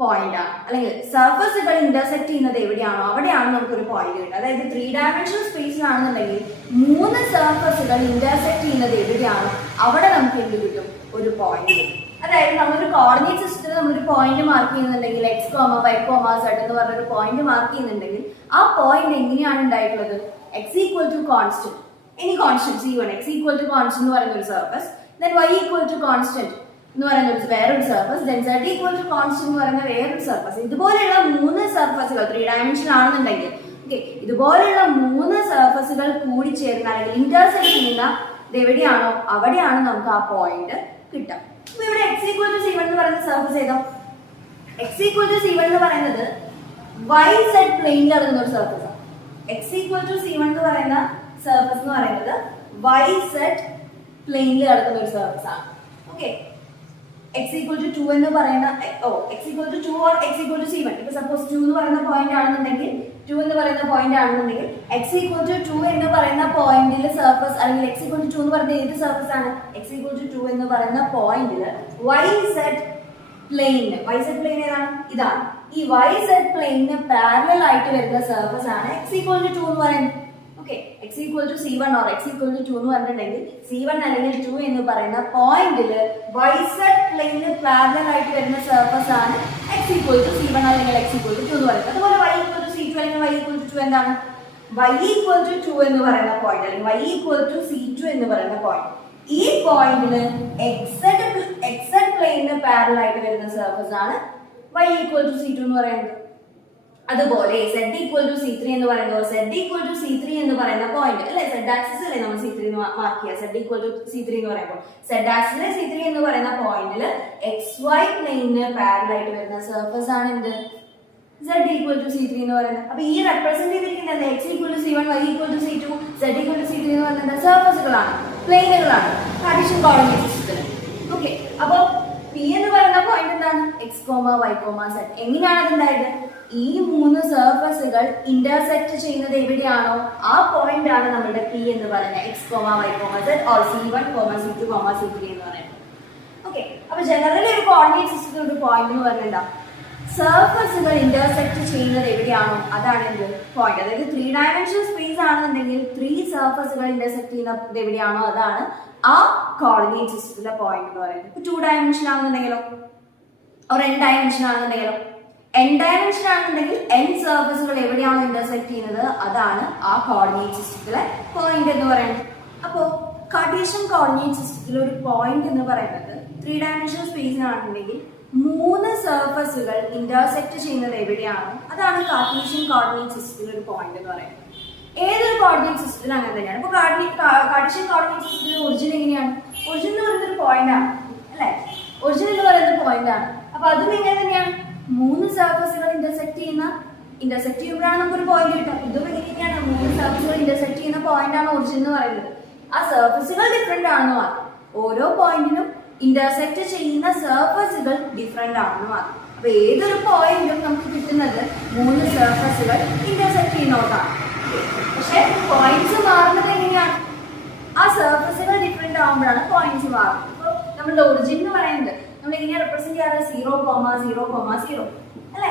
പോയിന്റ് ആണ്. അല്ലെങ്കിൽ സർഫസുകൾ ഇന്റർസെക്ട് ചെയ്യുന്നത് എവിടെയാണോ അവിടെയാണ് നമുക്കൊരു പോയിന്റ് കിട്ടുക. അതായത് 3 ഡയമെൻഷണൽ സ്പേസിലാണെന്നുണ്ടെങ്കിൽ 3 സർഫസുകൾ ഇന്റർസെക്ട് ചെയ്യുന്നത് എവിടെയാണോ അവിടെ നമുക്ക് എന്ത് കിട്ടും? ഒരു പോയിന്റ് കിട്ടും. അതായത് നമ്മളൊരു കോർഡിനേറ്റ് സിസ്റ്റത്തിൽ നമ്മളൊരു പോയിന്റ് മാർക്ക് ചെയ്യുന്നുണ്ടെങ്കിൽ x comma y comma z എന്ന് പറഞ്ഞൊരു പോയിന്റ് മാർക്ക് ചെയ്യുന്നുണ്ടെങ്കിൽ ആ പോയിന്റ് എങ്ങനെയാണ് ഉണ്ടായിട്ടുള്ളത്? എക്സ് ഈക്വൽ ടു കോൺസ്റ്റന്റ്, ഇനി constant C1 x equal to constant എന്ന് പറയുന്ന ഒരു surface, then y equal to constant എന്ന് പറയുന്ന വേറൊരു surface, then z equal to constant എന്ന് പറയുന്ന വേറൊരു സർഫസ്. ഇതുപോലെയുള്ള 3 സർഫസുകൾ 3 ഡയമെൻഷൻ ആണെന്നുണ്ടെങ്കിൽ ഓക്കെ, ഇതുപോലെയുള്ള 3 സർഫസുകൾ കൂടി ചേർന്ന് അല്ലെങ്കിൽ ഇന്റർസെക്ട് ചെയ്യുന്ന എവിടെയാണോ അവിടെയാണ് നമുക്ക് ആ പോയിന്റ് കിട്ടുക. അപ്പൊ ഇവിടെ എക്സ് ഈക്വൽ ടു C1 എന്ന് പറയുന്ന സർഫസ് ഏതാ? എക്സ് ഈക്വൽ ടു C1 എന്ന് പറയുന്നത് വൈ സെഡ് പ്ലെയിനിൽ കിടക്കുന്ന ഒരു സർഫസ് ആണ്. എക്സ് ഈക്വൽ ടു C1 എന്ന് പറയുന്ന സർഫസ് എന്ന് പറയുന്നത് വൈ സെഡ് പ്ലെയിനിൽ കിടക്കുന്ന ഒരു സർഫസ് ആണ്. ഓക്കെ, എക്സ് ഈക്വൽ ടു 2 എന്ന് പറയുന്ന x equal to 2 or x equal to C1. ഇപ്പൊ സപ്പോസ് 2 എന്ന് പറയുന്ന പോയിന്റ് ആണെന്നുണ്ടെങ്കിൽ എക്സ് ഈക്വൽ ടു 2 എന്ന് പറയുന്ന പോയിന്റിൽ സർഫസ് അല്ലെങ്കിൽ എക്സ് ഈക്വൽ ടു 2 എന്ന് പറയുന്നത് ഏത് സർഫസ് ആണ്? എക്സ് ഈക്വൽ ടു 2 എന്ന് പറയുന്ന പോയിന്റിൽ വൈ സെഡ് പ്ലെയിൻ ഏതാണ്? ഇതാണ്. ഈ വൈ സെഡ് പ്ലെയിനിന് പാരലൽ ആയിട്ട് വരുന്ന സർഫസ് ആണ് എക്സ് ഈക്വൽ ടു 2 എന്ന് പറയുന്നത്. Okay, x equal to C1 or x equal to 2 എന്ന് പറഞ്ഞിട്ടുണ്ടെങ്കിൽ C1 അല്ലെങ്കിൽ 2 എന്ന് പറയുന്ന പോയിന്റിൽ വൈ സെഡ് പ്ലെയിനിന് പാരലൽ ആയിട്ട് വരുന്ന സർഫസ് ആണ് എക്സ് ഈക്വൽ ടു C1 അല്ലെങ്കിൽ എക്സ് ഈക്വൽ ടു 2 എന്ന് പറയുന്നത്. അതുപോലെ വൈ ഈക്വൽ ടു C2 അല്ലെങ്കിൽ വൈ ഈക്വൽ ടു 2 എന്താണ്? വൈ ഈക്വൽ ടു 2 എന്ന് പറയുന്ന പോയിന്റ് അല്ലെങ്കിൽ വൈ ഈക്വൽ ടു C2 എന്ന് പറയുന്ന പോയിന്റ്, ഈ പോയിന്റിന് എക്സെഡ് പ്ലെയിനിന് പാരലൽ ആയിട്ട് വരുന്ന സർഫസ് ആണ് വൈ ഈക്വൽ ടു C2 എന്ന് പറയുന്നത്. അതുപോലെ z ഈക്വൽ ടു C3 എന്ന് പറയുമ്പോൾ z ഈക്വൽ ടു C3 എന്ന് പറയുന്ന പോയിന്റ് അല്ലെ, z ആക്സിസ് അല്ലേ നമ്മൾ C3 മാർക്ക് ചെയ്യുക. z ഈക്വൽ ടു C3 എന്ന് പറയുമ്പോൾ z ആക്സിസിലെ C3 എന്ന് പറയുന്ന പോയിന്റിൽ xy പ്ലെയിനിന് പാരലൽ ആയിട്ട് വരുന്ന സർഫസ് ആണ് എന്ത്? z ഈക്വൽ ടു C3 എന്ന് പറയുന്നത്. അപ്പൊ ഈ റെപ്രസെന്റ് ചെയ്തിരിക്കുന്നത് x equal to C1 y equal to C2 z equal to C3 എന്ന് പറയുന്നത് സർഫസുകളാണ്, പ്ലെയിനുകളാണ് കാർട്ടീഷ്യൻ കോർഡിനേറ്റ് സിസ്റ്റത്തിൽ. ഓക്കെ, അപ്പോൾ P എന്ന് പറയുന്ന പോയിന്റ് എന്താണ്? x, y, z. എങ്ങനെയാണ് അത് ഉണ്ടായത്? ഈ 3 സർഫസുകൾ ഇന്റർസെക്ട് ചെയ്യുന്നത് എവിടെയാണോ ആ പോയിന്റ് ആണ് നമ്മുടെ P എന്ന് പറയുന്നത്, x, y, z or C1, C2, C3 എന്ന് പറയുന്നത്. ഓക്കെ, അപ്പൊ ജനറലി ഒരു കോർഡിനേറ്റ് സിസ്റ്റത്തിൽ ഒരു പോയിന്റ് എന്ന് പറഞ്ഞാൽ സർഫസുകൾ ഇന്റർസെക്ട് ചെയ്യുന്നത് എവിടെയാണോ അതാണ് എന്ത്? പോയിന്റ്. അതായത് 3 ഡയമെൻഷണൽ സ്പേസ് ആണെന്നുണ്ടെങ്കിൽ 3 സർഫസുകൾ ഇന്റർസെക്ട് ചെയ്യുന്നത് എവിടെയാണോ അതാണ് ആ കോർഡിനേറ്റ് സിസ്റ്റത്തിലെ പോയിന്റ് എന്ന് പറയുന്നത്. ഇപ്പൊ 2 ഡയമെൻഷൻ ആണെന്നുണ്ടെങ്കിലോ or n ഡയമെൻഷൻ ആണെന്നുണ്ടെങ്കിലോ, n ഡയമെൻഷൻ ആണെന്നുണ്ടെങ്കിൽ n സർഫസുകൾ എവിടെയാണോ ഇന്റർസെക്ട് ചെയ്യുന്നത് അതാണ് ആ കോർഡിനേറ്റ് സിസ്റ്റത്തിലെ പോയിന്റ് എന്ന് പറയുന്നത്. അപ്പോൾ കാർട്ടീഷ്യൻ കോർഡിനേറ്റ് സിസ്റ്റത്തിലെ ഒരു പോയിന്റ് എന്ന് പറയുന്നത് 3 ഡയമെൻഷണൽ സ്പേസിലാണെന്നുണ്ടെങ്കിൽ 3 സർഫസുകൾ ഇന്റർസെക്ട് ചെയ്യുന്നത് എവിടെയാണോ അതാണ് കാർട്ടീഷ്യൻ കോർഡിനേറ്റ് സിസ്റ്റത്തിലെ ഒരു പോയിന്റ് എന്ന് പറയുന്നത്. ഏതൊരു കോർഡിനേറ്റ് സിസ്റ്റത്തിൽ അങ്ങനെ തന്നെയാണ്. ഇപ്പോൾ കാർട്ടീഷ്യൻ കോർഡിനേറ്റ് സിസ്റ്റത്തിൽ ഒറിജിൻ എങ്ങനെയാണ്? ഒറിജിൻ എന്ന് പറയുന്നത് ഒരു പോയിന്റ് ആണ് അല്ലെ, ഒറിജിൻ എന്ന് പറയുന്നത് പോയിന്റ് ആണ്. അപ്പൊ അതും എങ്ങനെ തന്നെയാണ്? 3 സർഫസുകൾ ഇന്റർസെക്ട് ചെയ്യുമ്പോഴാണ് നമുക്കൊരു പോയിന്റ് കിട്ടുക. ഇതും എങ്ങനെയാണ്? 3 സർഫസുകൾ ഇന്റർസെക്ട് ചെയ്യുന്ന പോയിന്റ് ആണ് ഒറിജിൻ എന്ന് പറയുന്നത്. ആ സർഫസുകൾ ഡിഫറെന്റ് ആണെന്ന് മാത്രം, ഓരോ പോയിന്റിനും ഇന്റർസെക്ട് ചെയ്യുന്ന സർഫസുകൾ ഡിഫറെന്റ് ആണെന്ന് മാത്രം. അപ്പൊ ഏതൊരു പോയിന്റും നമുക്ക് കിട്ടുന്നത് 3 സർഫസുകൾ ഇന്റർസെക്ട് ചെയ്യുന്നോട്ടാണ്. പക്ഷെ പോയിന്റ്സ് മാറുന്നത് എങ്ങനെയാണ്? ആ സർഫസുകൾ ഡിഫറെന്റ് ആകുമ്പോഴാണ് പോയിന്റ്സ് മാറുന്നത്. അപ്പോൾ നമ്മുടെ ഒറിജിൻ എന്ന് പറയുന്നത് നമ്മൾ എങ്ങനെയാണ് റെപ്രസെന്റ് ചെയ്യാറ്? 0,0,0 അല്ലെ.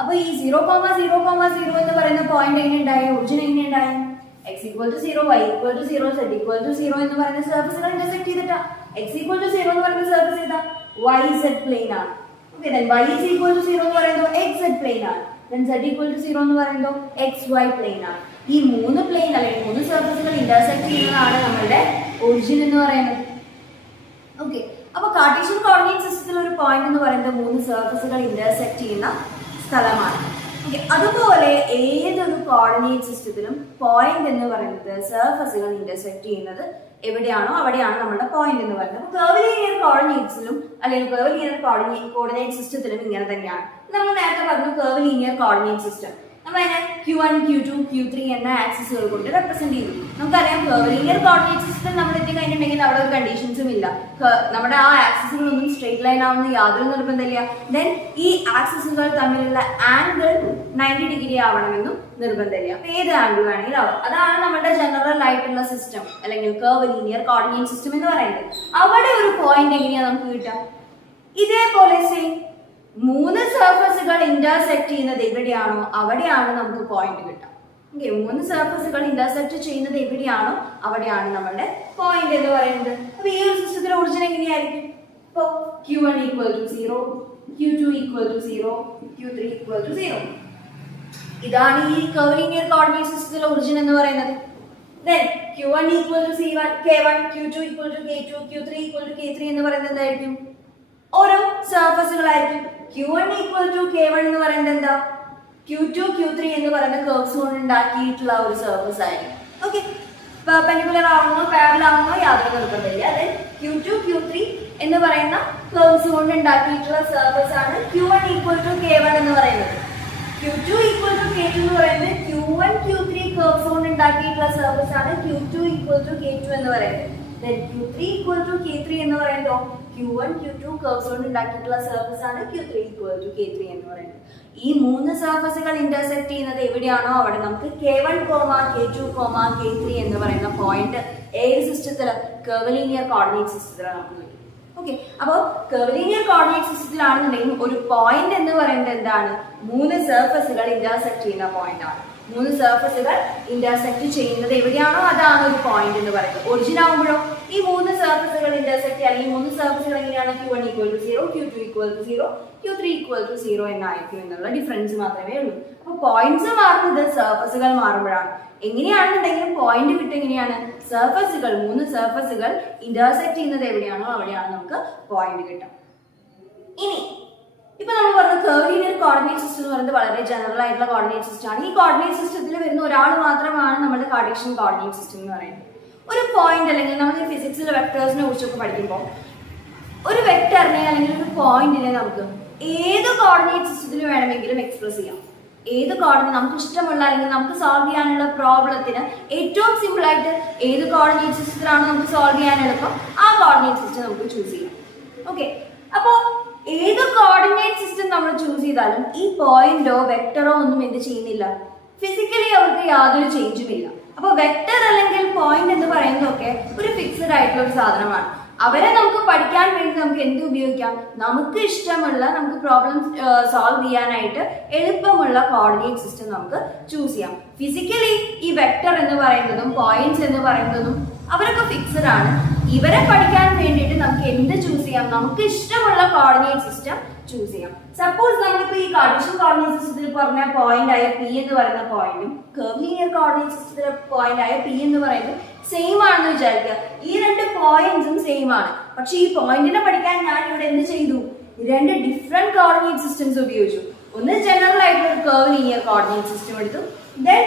അപ്പൊ ഈ 0,0,0 എന്ന് പറയുന്ന പോയിന്റ് എങ്ങനെയുണ്ടായി? ഒറിജിൻ എങ്ങനെയുണ്ടായി? x equal to 0, y equal to 0, z equal to 0 എന്ന് പറയുന്ന സർഫസുകൾ ഇന്റർസെക്ട് ചെയ്തിട്ടാ. x ഈക്വൽ ടു 0 എന്ന് പറയുന്ന സർഫസ് ഏതാ? yz പ്ലെയിൻ ആണ്. Okay, then y is equal to 0 എന്ന് പറയുന്നത് xz പ്ലെയിൻ ആണ്. then z equal to 0 എന്ന് പറയുന്നത് xy പ്ലെയിൻ ആണ്. ഈ 3 പ്ലെയിൻ അല്ലെങ്കിൽ 3 സർഫസുകൾ ഇന്റർസെക്ട് ചെയ്യുന്നതാണ് നമ്മുടെ ഒറിജിൻ എന്ന് പറയുന്നത്. ഓക്കെ, അപ്പൊ കാർട്ടീഷ്യൻ കോർഡിനേറ്റ് സിസ്റ്റത്തിൽ ഒരു പോയിന്റ് എന്ന് പറയുന്നത് 3 സർഫസുകൾ ഇന്റർസെക്ട് ചെയ്യുന്ന സ്ഥലമാണ്. ഓക്കെ, അതുപോലെ ഏതൊരു കോർഡിനേറ്റ് സിസ്റ്റത്തിലും പോയിന്റ് എന്ന് പറയുന്നത് സർഫസുകൾ ഇന്റർസെക്ട് ചെയ്യുന്നത് എവിടെയാണോ അവിടെയാണ് നമ്മുടെ പോയിന്റ് എന്ന് പറയുന്നത്. അപ്പോൾ കർവിലീനിയർ കോർഡിനേറ്റ്സിലും അല്ലെങ്കിൽ കർവിലീനിയർ കോർഡിനേറ്റ് സിസ്റ്റത്തിലും ഇങ്ങനെ തന്നെയാണ്. നമ്മൾ നേരത്തെ പറഞ്ഞു കർവിലീനിയർ കോർഡിനേറ്റ് സിസ്റ്റം. നമ്മളതിനെ Q1, Q2, Q3 എന്ന ആക്സിസുകൾ കൊണ്ട് റെപ്രസെന്റ് ചെയ്തു. നമുക്കറിയാം ലീനിയർ കോർഡിനേറ്റ് സിസ്റ്റം നമ്മൾ എത്തി കഴിഞ്ഞിട്ടുണ്ടെങ്കിൽ അവിടെ ഒരു കണ്ടീഷൻസും ഇല്ല. നമ്മുടെ ആ ആക്സിസുകളൊന്നും സ്ട്രേറ്റ് ലൈൻ ആവുന്ന യാതൊരു നിർബന്ധമില്ല. ദെൻ ഈ ആക്സിസുകൾ തമ്മിലുള്ള ആംഗിൾ 90 ഡിഗ്രി ആവണമെന്നും നിർബന്ധമില്ല. അപ്പൊ ഏത് ആംഗിൾ വേണമെങ്കിലും ആവും. അതാണ് നമ്മുടെ ജനറൽ ആയിട്ടുള്ള സിസ്റ്റം അല്ലെങ്കിൽ കർവ് ലീനിയർ കോർഡിനേറ്റ് സിസ്റ്റം എന്ന് പറയുന്നത്. അവിടെ ഒരു പോയിന്റ് എങ്ങനെയാ നമുക്ക് കിട്ടാം? ഇതേപോലെ സെയിം 3 സർഫസുകൾ ഇന്റർസെക്ട് ചെയ്യുന്നത് എവിടെയാണോ അവിടെയാണ് നമുക്ക് പോയിന്റ് കിട്ടുക. ഓക്കെ, 3 സർഫസുകൾ ഇന്റർസെക്ട് ചെയ്യുന്നത് എവിടെയാണോ അവിടെയാണ് നമ്മുടെ പോയിന്റ് എന്ന് പറയുന്നത്. അപ്പൊ ഈ ഒരു സിസ്റ്റത്തിലെ ഒറിജിൻ എങ്ങനെയായിരിക്കും? ഇപ്പോ Q1 = 0, Q2 = 0, Q3 = 0. ഇതാണ് ഈ കർവ് ലീനിയർ കോർഡിനേറ്റ് സിസ്റ്റത്തിലെ ഒറിജിൻ എന്ന് പറയുന്നത്. Then Q1 = C1, K1, Q2 = K2, Q3 = K3 എന്ന് പറയുന്നത് എന്തായിരിക്കും? ഓരോ സർഫസുകളായിരിക്കും. Q1 = K1 എന്ന് പറയുന്നത് എന്താ? Q2, Q3 എന്ന് പറയുന്ന കർവ്സ് കൊണ്ട് ഉണ്ടാക്കിയിട്ടുള്ള ഒരു സർഫസ് ആയിരിക്കും. ഓക്കെ, പെർപെൻഡിക്കുലർ ആവുന്നോ പാരലൽ ആവുന്നോ യാതൊരു നിർബന്ധമില്ല. അതായത് Q2, Q3 എന്ന് പറയുന്ന കർവ്സ് കൊണ്ട് ഉണ്ടാക്കിയിട്ടുള്ള സർഫസ് ആണ് Q1 = K1 എന്ന് പറയുന്നത്. Q2 = K2 എന്ന് പറയുന്നത് Q1, Q3 കർവ്സ് കൊണ്ട് ഉണ്ടാക്കിയിട്ടുള്ള സർഫസ് ആണ് Q2 = K2 എന്ന് പറയുന്നത്. Then Q3 = K3 എന്ന് പറയുന്നതോ Q1, Q2 കർവ്സ് കൊണ്ട് ഉണ്ടാക്കിയിട്ടുള്ള സർഫസ് ആണ് Q3 = K3 എന്ന് പറയുന്നത്. ഈ 3 സർഫസുകൾ ഇന്റർസെക്ട് ചെയ്യുന്നത് എവിടെയാണോ അവിടെ നമുക്ക് K1, K2, K3 എന്ന് പറയുന്ന പോയിന്റ് ഏത് സിസ്റ്റത്തില്? കർവ് ലീനിയർ കോർഡിനേറ്റ് സിസ്റ്റത്തിലാണ് നമുക്ക് കിട്ടും. ഓക്കെ, അപ്പോൾ കർവ് ലീനിയർ കോർഡിനേറ്റ് സിസ്റ്റത്തിലാണെന്നുണ്ടെങ്കിൽ ഒരു പോയിന്റ് എന്ന് പറയുന്നത് എന്താണ്? 3 സർഫസുകൾ ഇന്റർസെക്ട് ചെയ്യുന്ന പോയിന്റ് ആണ്. 3 സർഫസുകൾ ഇന്റർസെക്ട് ചെയ്യുന്നത് എവിടെയാണോ അതാണ് ഒരു പോയിന്റ് എന്ന് പറയുന്നത്. ഒറിജിൻ ആകുമ്പോഴോ ഈ 3 സർഫസുകൾ ഇന്റർസെക്ട് അല്ലെങ്കിൽ 3 സർഫസുകൾ എങ്ങനെയാണ്? Q1 = 0, Q2 = 0, Q3 = 0 എന്നായിരിക്കും എന്നുള്ള ഡിഫറൻസ് മാത്രമേ ഉള്ളൂ. അപ്പൊ പോയിന്റ്സ് മാറുന്നത് സർഫസുകൾ മാറുമ്പോഴാണ്. എങ്ങനെയാണെന്നുണ്ടെങ്കിലും പോയിന്റ് കിട്ടും. എങ്ങനെയാണ്? സർഫസുകൾ 3 സർഫസുകൾ ഇന്റർസെക്ട് ചെയ്യുന്നത് എവിടെയാണോ അവിടെയാണ് നമുക്ക് പോയിന്റ് കിട്ടുക. ഇനി ഇപ്പൊ നമ്മൾ പറഞ്ഞ കർവ് ലീനിയർ കോർഡിനേറ്റ് സിസ്റ്റം എന്ന് പറയുന്നത് വളരെ ജനറൽ ആയിട്ടുള്ള കോർഡിനേറ്റ് സിസ്റ്റം ആണ്. ഈ കോർഡിനേറ്റ് സിസ്റ്റത്തിൽ വരുന്ന ഒരാൾ മാത്രമാണ് നമ്മുടെ കാർട്ടീഷ്യൻ കോർഡിനേറ്റ് സിസ്റ്റം എന്ന് പറയുന്നത്. ഒരു പോയിന്റ് അല്ലെങ്കിൽ നമ്മൾ ഫിസിക്സിലെ വെക്ടേഴ്സിനെ കുറിച്ചൊക്കെ പഠിക്കുമ്പോൾ ഒരു വെക്ടറിനെ അല്ലെങ്കിൽ ഒരു പോയിന്റിനെ നമുക്ക് ഏത് കോർഡിനേറ്റ് സിസ്റ്റത്തിൽ വേണമെങ്കിലും എക്സ്പ്രസ് ചെയ്യാം. ഏത് കോർഡിനേറ്റ് നമുക്ക് ഇഷ്ടമുള്ള അല്ലെങ്കിൽ നമുക്ക് സോൾവ് ചെയ്യാനുള്ള പ്രോബ്ലത്തിന് ഏറ്റവും സിമ്പിൾ ആയിട്ട് ഏത് കോർഡിനേറ്റ് സിസ്റ്റത്തിലാണ് നമുക്ക് സോൾവ് ചെയ്യാൻ എളുപ്പം ആ കോർഡിനേറ്റ് സിസ്റ്റം നമുക്ക് ചൂസ് ചെയ്യാം. ഓക്കെ, അപ്പോ ഏത് കോർഡിനേറ്റ് സിസ്റ്റം നമ്മൾ ചൂസ് ചെയ്താലും ഈ പോയിന്റോ വെക്ടറോ ഒന്നും എന്ത് ചെയ്യുന്നില്ല, ഫിസിക്കലി അവർക്ക് യാതൊരു ചേഞ്ചും ഇല്ല. അപ്പൊ വെക്ടർ അല്ലെങ്കിൽ പോയിന്റ് എന്ന് പറയുന്നതൊക്കെ ഒരു ഫിക്സഡ് ആയിട്ടുള്ള ഒരു സാധനമാണ്. അവരെ നമുക്ക് പഠിക്കാൻ വേണ്ടി നമുക്ക് എന്ത് ഉപയോഗിക്കാം? നമുക്ക് ഇഷ്ടമുള്ള നമുക്ക് പ്രോബ്ലം സോൾവ് ചെയ്യാനായിട്ട് എളുപ്പമുള്ള കോർഡിനേറ്റ് സിസ്റ്റം നമുക്ക് ചൂസ് ചെയ്യാം. ഫിസിക്കലി ഈ വെക്ടർ എന്ന് പറയുന്നതും പോയിന്റ്സ് എന്ന് പറയുന്നതും അവരൊക്കെ ഫിക്സഡ് ആണ്. ഇവരെ പഠിക്കാൻ വേണ്ടിയിട്ട് നമുക്ക് എന്ത് ചൂസ് ചെയ്യാം? നമുക്ക് ഇഷ്ടമുള്ള കോർഡിനേറ്റ് സിസ്റ്റം ചൂസ് ചെയ്യാം. സപ്പോസ് നമ്മളിപ്പോ ഈ കാർട്ടീഷ്യൻ കോർഡിനേറ്റ് സിസ്റ്റത്തിൽ പറഞ്ഞ പോയിന്റ് ആയ P എന്ന് പറയുന്ന പോയിന്റും കർവ് ലീനിയർ കോർഡിനേറ്റ് സിസ്റ്റത്തിലെ പോയിന്റ് ആയ P എന്ന് പറയുന്നത് സെയിം ആണെന്ന് വിചാരിക്കുക. ഈ 2 പോയിന്റ്സും സെയിം ആണ്. പക്ഷെ ഈ പോയിന്റിനെ പഠിക്കാൻ ഞാൻ ഇവിടെ എന്ത് ചെയ്തു? 2 ഡിഫറെന്റ് കോർഡിനേറ്റ് സിസ്റ്റംസ് ഉപയോഗിച്ചു. ഒന്ന് ജനറൽ ആയിട്ടുള്ള ഒരു കർവ് ലീനിയർ കോർഡിനേറ്റ് സിസ്റ്റം എടുത്തു. ദെൻ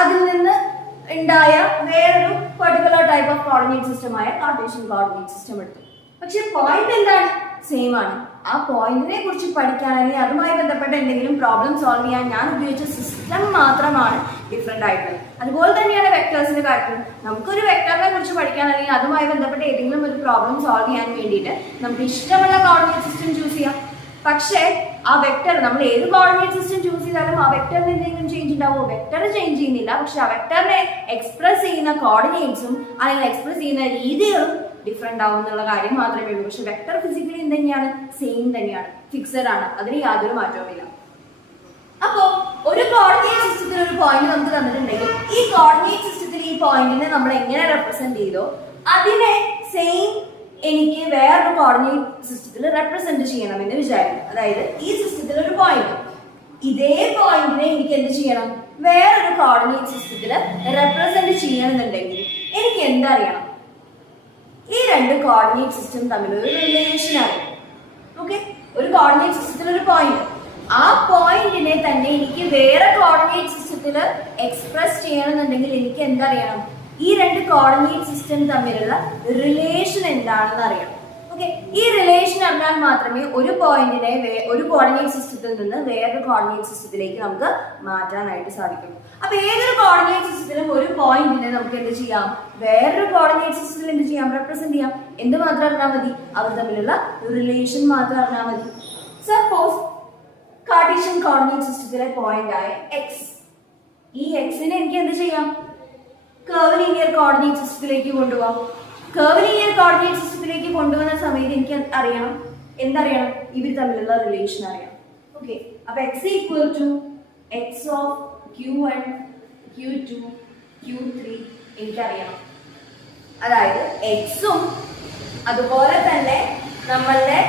അതിൽ നിന്ന് ഉണ്ടായ വേറൊരു പെർട്ടിക്കുലർ ടൈപ്പ് ഓഫ് കോർഡിനേറ്റ് സിസ്റ്റമായ കാർട്ടീഷ്യൻ കോർഡിനേറ്റ് സിസ്റ്റം എടുത്തു. പക്ഷെ പോയിന്റ് എന്താണ്? സെയിം ആണ്. ആ പോയിന്റിനെ കുറിച്ച് പഠിക്കാൻ അല്ലെങ്കിൽ അതുമായി ബന്ധപ്പെട്ട എന്തെങ്കിലും പ്രോബ്ലം സോൾവ് ചെയ്യാൻ ഞാൻ ഉപയോഗിച്ച സിസ്റ്റം മാത്രമാണ് ഡിഫറെന്റ് ആയിട്ടുള്ളത്. അതുപോലെ തന്നെയാണ് വെക്ടേഴ്സിന്റെ കാര്യത്തിൽ. നമുക്കൊരു വെക്ടറിനെ കുറിച്ച് പഠിക്കാൻ അല്ലെങ്കിൽ അതുമായി ബന്ധപ്പെട്ട ഏതെങ്കിലും ഒരു പ്രോബ്ലം സോൾവ് ചെയ്യാൻ വേണ്ടിയിട്ട് നമുക്ക് ഇഷ്ടമുള്ള കോർഡിനേറ്റ് സിസ്റ്റം ചൂസ് ചെയ്യാം. പക്ഷേ ആ വെക്ടർ നമ്മൾ ഏത് കോർഡിനേറ്റ് സിസ്റ്റം ചൂസ് ചെയ്താലും ആ വെക്ടറിന് എന്തെങ്കിലും ചേഞ്ച് ഉണ്ടാവുമോ? വെക്ടർ ചേഞ്ച് ചെയ്യുന്നില്ല. പക്ഷെ ആ വെക്ടറിനെ എക്സ്പ്രസ് ചെയ്യുന്ന കോർഡിനേറ്റ്സും അല്ലെങ്കിൽ എക്സ്പ്രസ് ചെയ്യുന്ന രീതികളും ഡിഫറെന്റ് ആവും എന്നുള്ള കാര്യം മാത്രമേ ഉള്ളൂ. പക്ഷെ വെക്ടർ ഫിസിക്കലി എന്തെന്നെയാണ്? സെയിം തന്നെയാണ്, ഫിക്സഡ് ആണ്. അതിന് യാതൊരു മാറ്റവുമില്ല. അപ്പോ ഒരു കോർഡിനേറ്റ് സിസ്റ്റത്തിൽ ഒരു പോയിന്റ് നമുക്ക് തന്നിട്ടുണ്ടെങ്കിൽ ഈ കോർഡിനേറ്റ് സിസ്റ്റത്തിൽ ഈ പോയിന്റിനെ നമ്മൾ എങ്ങനെ റെപ്രസെന്റ് ചെയ്തോ അതിനെ സെയിം എനിക്ക് വേറൊരു കോർഡിനേറ്റ് സിസ്റ്റത്തിൽ റെപ്രസെന്റ് ചെയ്യണം എന്ന് വിചാരിക്കും. അതായത് ഈ സിസ്റ്റത്തിൽ ഒരു പോയിന്റ്, ഇതേ പോയിന്റിനെ എനിക്ക് എന്ത് ചെയ്യണം? വേറൊരു കോർഡിനേറ്റ് സിസ്റ്റത്തിൽ റെപ്രസെന്റ് ചെയ്യണമെന്നുണ്ടെങ്കിൽ എനിക്ക് എന്തറിയണം? ഈ 2 കോർഡിനേറ്റ് സിസ്റ്റം തമ്മിലൊരു റിലേഷൻ അറിയണം. ഓക്കെ, ഒരു കോർഡിനേറ്റ് സിസ്റ്റത്തിൽ ഒരു പോയിന്റ്, ആ പോയിന്റിനെ തന്നെ എനിക്ക് വേറെ കോർഡിനേറ്റ് സിസ്റ്റത്തിൽ എക്സ്പ്രസ് ചെയ്യണമെന്നുണ്ടെങ്കിൽ എനിക്ക് എന്തറിയണം? ഈ 2 കോർഡിനേറ്റ് സിസ്റ്റം തമ്മിലുള്ള റിലേഷൻ എന്താണെന്ന് അറിയണം. ഓക്കെ, ഈ റിലേഷൻ അറിഞ്ഞാൽ മാത്രമേ ഒരു പോയിന്റിനെ ഒരു കോർഡിനേറ്റ് സിസ്റ്റത്തിൽ നിന്ന് വേറൊരു കോർഡിനേറ്റ് സിസ്റ്റത്തിലേക്ക് നമുക്ക് മാറ്റാനായിട്ട് സാധിക്കും. അപ്പൊ ഏതൊരു കോർഡിനേറ്റ് സിസ്റ്റത്തിലും ഒരു പോയിന്റിനെ നമുക്ക് എന്ത് ചെയ്യാം, വേറൊരു കോർഡിനേറ്റ് സിസ്റ്റത്തിൽ എന്ത് ചെയ്യാം, റെപ്രസെന്റ് ചെയ്യാം. എന്ത് മാത്രം അറിഞ്ഞാൽ മതി, അവർ തമ്മിലുള്ള റിലേഷൻ മാത്രം അറിഞ്ഞാൽ മതി. സപ്പോസ് കാർട്ടീഷ്യൻ കോർഡിനേറ്റ് സിസ്റ്റത്തിലെ പോയിന്റ് ആയ എക്സ്, ഈ എക്സിനെ എനിക്ക് എന്ത് ചെയ്യാം, കർവ് ലീനിയർ കോർഡിനേറ്റ് സിസ്റ്റത്തിലേക്ക് കൊണ്ടുപോകാം. കർവ് ലീനിയർ കോർഡിനേറ്റ് സിസ്റ്റത്തിലേക്ക് കൊണ്ടുവന്ന സമയത്ത് എനിക്ക് അറിയണം, എന്തറിയണം, ഇവർ തമ്മിലുള്ള റിലേഷൻ അറിയണം. ഓക്കെ, അപ്പൊ x equal to x of Q1, Q2, Q3 എനിക്കറിയണം. അതായത് എക്സും അതുപോലെ തന്നെ നമ്മളുടെ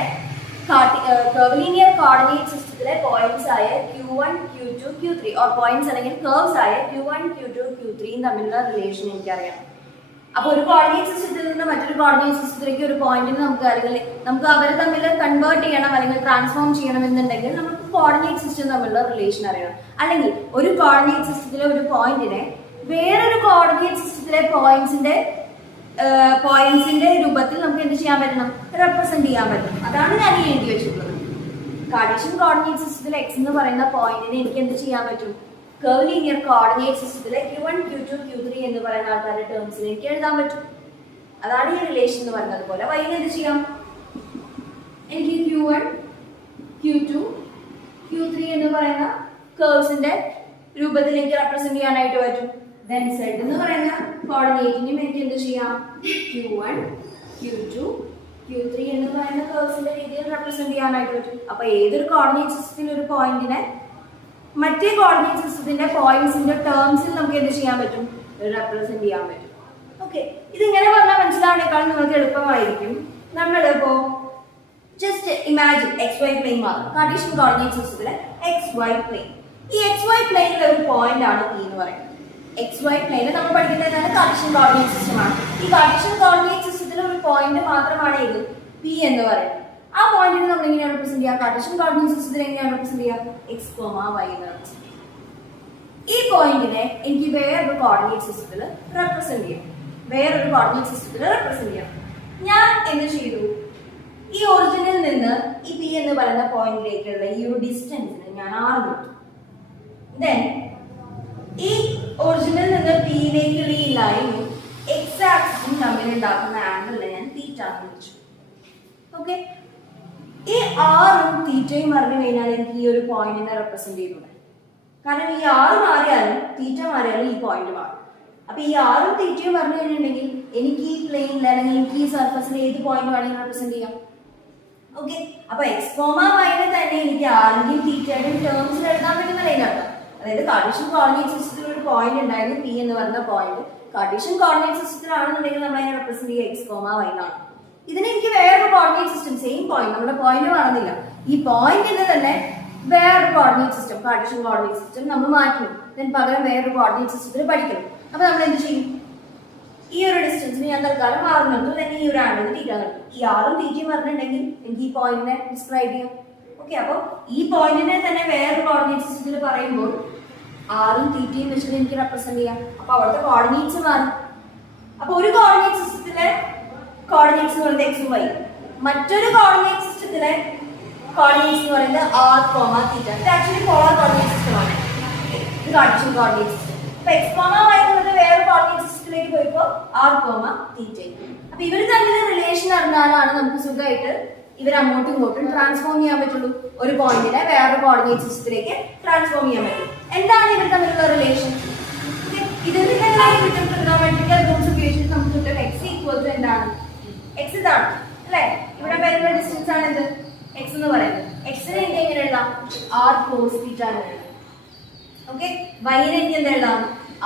കർവ് ലീനിയർ കോർഡിനേറ്റ് സിസ്റ്റത്തിലെ പോയിന്റ്സ് ആയ Q1, Q2, Q3 or points അല്ലെങ്കിൽ കർവ്സ് ആയ Q1, Q2, Q3 തമ്മിലുള്ള റിലേഷൻ എനിക്കറിയണം. അപ്പൊ ഒരു കോർഡിനേറ്റ് സിസ്റ്റത്തിൽ നിന്ന് മറ്റൊരു കോർഡിനേറ്റ് സിസ്റ്റത്തിലേക്ക് ഒരു പോയിന്റിന് നമുക്ക് അവരെ തമ്മിൽ കൺവേർട്ട് ചെയ്യണം അല്ലെങ്കിൽ ട്രാൻസ്ഫോം ചെയ്യണം എന്നുണ്ടെങ്കിൽ നമുക്ക് കോർഡിനേറ്റ് സിസ്റ്റം തമ്മിലുള്ള റിലേഷൻ അറിയണം. അല്ലെങ്കിൽ ഒരു കോർഡിനേറ്റ് സിസ്റ്റത്തിലെ ഒരു പോയിന്റിനെ വേറൊരു കോർഡിനേറ്റ് സിസ്റ്റത്തിലെ പോയിന്റ്സിന്റെ രൂപത്തിൽ നമുക്ക് എന്ത് ചെയ്യാൻ പറ്റണം, റെപ്രസെന്റ് ചെയ്യാൻ പറ്റണം. അതാണ് ഞാൻ ഈ എഴുതി വെച്ചിട്ടുള്ളത്. കാർട്ടീഷ്യൻ കോർഡിനേറ്റ് സിസ്റ്റത്തിൽ എക്സ് എന്ന് പറയുന്ന പോയിന്റിനെ എനിക്ക് എന്ത് ചെയ്യാൻ പറ്റും, കർവ് ലീനിയർ കോർഡിനേറ്റ് സിസ്റ്റത്തിലെ Q1, Q2, Q3 എന്ന് പറയുന്ന ആൾക്കാരുടെ ടേംസിൽ എനിക്ക് എഴുതാൻ പറ്റും. അതാണ് ഈ റിലേഷൻ എന്ന് പറയുന്നത്. പോലെ വൈകി എന്ത് ചെയ്യാം, എനിക്ക് Q1, Q2, Q3 എന്ന് പറയുന്ന കർവ്സിന്റെ രൂപത്തിൽ എനിക്ക് റെപ്രസെന്റ് ചെയ്യാനായിട്ട് പറ്റും. ദെൻ Z എന്ന് പറയുന്ന കോർഡിനേറ്റിനും എനിക്ക് എന്ത് ചെയ്യാം, Q1, Q2, Q3 എന്ന് പറയുന്ന കർവ്സിന്റെ രീതിയിൽ റെപ്രസെന്റ് ചെയ്യാനായിട്ട് പറ്റും. അപ്പൊ ഏതൊരു കോർഡിനേറ്റ് സിസ്റ്റത്തിൽ ഒരു പോയിന്റിനെ മറ്റേ കോർഡിനേറ്റ് സിസ്റ്റത്തിന്റെ പോയിന്റ്സിന്റെ ടേംസിൽ നമുക്ക് എന്ത് ചെയ്യാൻ പറ്റും, റെപ്രസെന്റ് ചെയ്യാൻ പറ്റും. ഓക്കെ, ഇതിങ്ങനെ പറഞ്ഞാൽ മനസ്സിലാവണേക്കാൾ നിങ്ങൾക്ക് എളുപ്പമായിരിക്കും. നമ്മളിപ്പോ just imagine x y plane മാത്രം, കാർട്ടീഷ്യൻ കോർഡിനേറ്റ് സിസ്റ്റത്തിലെ എക്സ് വൈ പ്ലെയിൻ. ഈ എക്സ് വൈ പ്ലെയിനിലെ ഒരു പോയിന്റ് ആണ് P എന്ന് പറയുന്നത്. എക്സ് വൈ പ്ലെയിനിൽ നമ്മൾ പഠിക്കുന്നതാണ് കാർട്ടീഷ്യൻ കോർഡിനേറ്റ് സിസ്റ്റമാണ്. ഈ കാർട്ടീഷ്യൻ കോർഡിനേറ്റ് സിസ്റ്റത്തിലെ ഒരു പോയിന്റ് മാത്രമാണ് ഇത് P എന്ന് പറയുന്നത്. ആ പോയിന്റിനെ നമ്മൾ എങ്ങനെയാണ് റെപ്രസെന്റ് ചെയ്യുക, കാർട്ടീഷ്യൻ കോർഡിനേറ്റ് സിസ്റ്റത്തിൽ എങ്ങനെയാണ് റെപ്രസെന്റ് ചെയ്യുക, എക്സ് കോമ വൈ എന്ന്. ഈ പോയിന്റിനെ എനിക്ക് വേറൊരു കോർഡിനേറ്റ് സിസ്റ്റത്തിൽ റെപ്രസെന്റ് ചെയ്യണം. ഞാൻ എന്ത് ചെയ്തു, ഈ ഒറിജിനിൽ നിന്ന് ഈ P എന്ന് പറയുന്ന പോയിന്റിലേക്കുള്ള ഈ ഒരു ഡിസ്റ്റൻസിന് ഞാൻ R കൊടുത്തു. ദെൻ ഈ ഒറിജിനിൽ നിന്ന് P യിലേക്കുള്ള ഈ ലൈനും എക്സ് ആക്സിസും തമ്മിൽ ഉണ്ടാക്കുന്ന ആംഗിളിനെ ഞാൻ തീറ്റ എന്ന് വിളിച്ചു. ഓക്കെ, ഈ ആറും തീറ്റയും പറഞ്ഞു കഴിഞ്ഞാൽ എനിക്ക് ഈ ഒരു പോയിന്റിനെ റെപ്രസെന്റ് ചെയ്യുന്നുണ്ട്. കാരണം ഈ ആറ് മാറിയാലും തീറ്റ മാറിയാലും ഈ പോയിന്റ് മാറും. അപ്പൊ ഈ ആറും തീറ്റയും പറഞ്ഞു കഴിഞ്ഞിട്ടുണ്ടെങ്കിൽ എനിക്ക് ഈ പ്ലെയിനിൽ അല്ലെങ്കിൽ എനിക്ക് ഈ സർഫസിൽ ഏത് പോയിന്റ് വേണമെങ്കിൽ റെപ്രസെന്റ് ചെയ്യാം. ഓക്കെ, അപ്പൊ എക്സ് കോമ വൈനെ തന്നെ എനിക്ക് ആറിന്റെയും തീറ്റയുടെയും ടേംസിൽ എഴുതാൻ പറ്റുന്ന ലൈനാണ്. അതായത് കാർട്ടീഷ്യൻ കോർഡിനേറ്റ് സിസ്റ്റത്തിൽ ഒരു പോയിന്റ് ഉണ്ടായിരുന്നു P എന്ന് പറയുന്ന പോയിന്റ്. കാർട്ടീഷ്യൻ കോർഡിനേറ്റ് സിസ്റ്റത്തിലാണെന്നുണ്ടെങ്കിൽ നമ്മൾ അതിനെ റെപ്രസെന്റ് ചെയ്യുക എക്സ് കോമ വൈ എന്നാണ്. ഇതിന് എനിക്ക് വേറൊരു കോർഡിനേറ്റ് സിസ്റ്റം, സെയിം പോയിന്റ്, നമ്മുടെ പോയിന്റ് മാറുന്നില്ല, ഈ പോയിന്റിന് തന്നെ വേറൊരു coordinate system, Cartesian coordinate system നമ്മൾ മാറ്റണം. ദെൻ പകരം വേറൊരു കോർഡിനേറ്റ് സിസ്റ്റത്തിൽ പഠിക്കണം. അപ്പൊ നമ്മൾ എന്ത് ചെയ്യും, ഈ ഒരു ഡിസ്റ്റൻസിന് ഞാൻ തൽക്കാലം ആറും നിർത്തും, അല്ലെങ്കിൽ ഈ ഒരു ആംഗിളിന് തീറ്റ നിർത്തും. ഈ ആറും തീറ്റയും പറഞ്ഞിട്ടുണ്ടെങ്കിൽ എനിക്ക് ഈ പോയിന്റിനെ ഡിസ്ക്രൈബ് ചെയ്യാം. ഓക്കെ, അപ്പൊ ഈ പോയിന്റിനെ തന്നെ വേറൊരു കോർഡിനേറ്റ് സിസ്റ്റത്തിൽ പറയുമ്പോൾ ആറും തീറ്റയും വെച്ചിട്ട് എനിക്ക് റെപ്രസെന്റ് ചെയ്യാം. അപ്പൊ അവിടുത്തെ കോർഡിനേറ്റ്സ് മാറും. അപ്പൊ ഒരു കോർഡിനേറ്റ് സിസ്റ്റത്തിലെ കോർഡിനേറ്റ്സ് എന്ന് പറയുന്നത് എക്സും വൈ, മറ്റൊരു കോർഡിനേറ്റ് സിസ്റ്റത്തിലെ കോർഡിനേറ്റ്സ് എന്ന് പറയുന്നത് ആർ കോമ തീറ്റ. ഇത് ആക്ച്വലി പോളാർ കോർഡിനേറ്റ് സിസ്റ്റമാണ്. ഇത് കാർട്ടീഷ്യൻ കോർഡിനേറ്റ് സിസ്റ്റം. അപ്പൊ എക്സ് കോമ വൈ എന്നത് വേറെ കോർഡിനേറ്റ് സിസ്റ്റത്തിലേക്ക് പോയപ്പോ ആർ കോമ തീറ്റ. അപ്പൊ ഇവർ തമ്മിൽ റിലേഷൻ അറിഞ്ഞാലാണ് നമുക്ക് സുഖമായിട്ട് ഇവർ അങ്ങോട്ടും ഇങ്ങോട്ടും ട്രാൻസ്ഫോം ചെയ്യാൻ പറ്റുള്ളൂ. ഒരു പോയിന്റിനെ വേറൊരു കോർഡിനേറ്റ് സിസ്റ്റത്തിലേക്ക് ട്രാൻസ്ഫോം ചെയ്യാൻ പറ്റും. എന്താണ് ഇവർ തമ്മിലുള്ള റിലേഷൻ? ഇതിൽ കിട്ടും ട്രിഗണോമെട്രിക്കൽ റൂൾസ് ഉപയോഗിച്ചിട്ട് നമുക്ക് കിട്ടും എക്സ് ഈക്വൽ ടു എന്താണ്, എക്സ് ഇതാണ് അല്ലെ, ഇവിടെ വരുന്ന ഡിസ്റ്റൻസ് ആണ് ഇത് എക്സ് എന്ന് പറയുന്നത്. എക്സിനെ എനിക്ക് എങ്ങനെ എഴുതാം, ആർ കോസ് തീറ്റ എന്ന് എഴുതാം. ഓക്കെ, വൈനെ എനിക്ക് എന്താ എഴുതാം,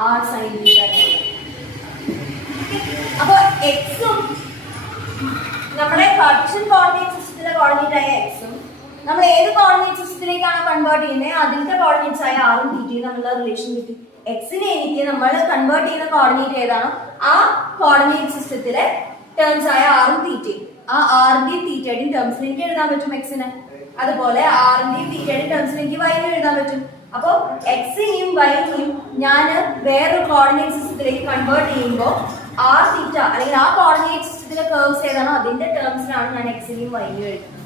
ആർ സൈൻ തീറ്റ എന്ന് എഴുതാം. അപ്പൊ എക്സും നമ്മുടെ കാർട്ടീഷ്യൻ കോർഡിനേറ്റ് സിസ്റ്റത്തിലെ കോർഡിനേറ്റ് ആയ എക്സും നമ്മൾ ഏത് കോർഡിനേറ്റ് സിസ്റ്റത്തിലേക്കാണ് കൺവേർട്ട് ചെയ്യുന്നത് അതിന്റെ കോർഡിനേറ്റ്സ് ആയ ആറും തീറ്റയും തമ്മിലുള്ള റിലേഷൻ കിട്ടി. എക്സിനെ എനിക്ക് നമ്മൾ കൺവേർട്ട് ചെയ്യുന്ന കോർഡിനേറ്റ് ഏതാണോ ആ കോർഡിനേറ്റ് സിസ്റ്റത്തിലെ ടേംസ് ആയ ആറും തീറ്റയും, ആ ആറിന്റെയും തീറ്റയുടെയും ടേംസിൽ എനിക്ക് എഴുതാൻ പറ്റും എക്സിന്. അതുപോലെ ആറിന്റെയും തീറ്റയുടെയും ടേംസിൽ എനിക്ക് വൈനെ എഴുതാൻ പറ്റും. അപ്പൊ എക്സിനെയും വൈനെയും ഞാൻ വേറൊരു കോർഡിനേറ്റ് സിസ്റ്റത്തിലേക്ക് കൺവേർട്ട് ചെയ്യുമ്പോൾ ആർ തീറ്റ അല്ലെങ്കിൽ ആ കോർഡിനേറ്റ് സിസ്റ്റത്തിലെ കർവ്സ് ഏതാണോ അതിന്റെ ടേംസിലാണ് ഞാൻ എക്സിനെയും വൈനെയും എഴുതുന്നത്.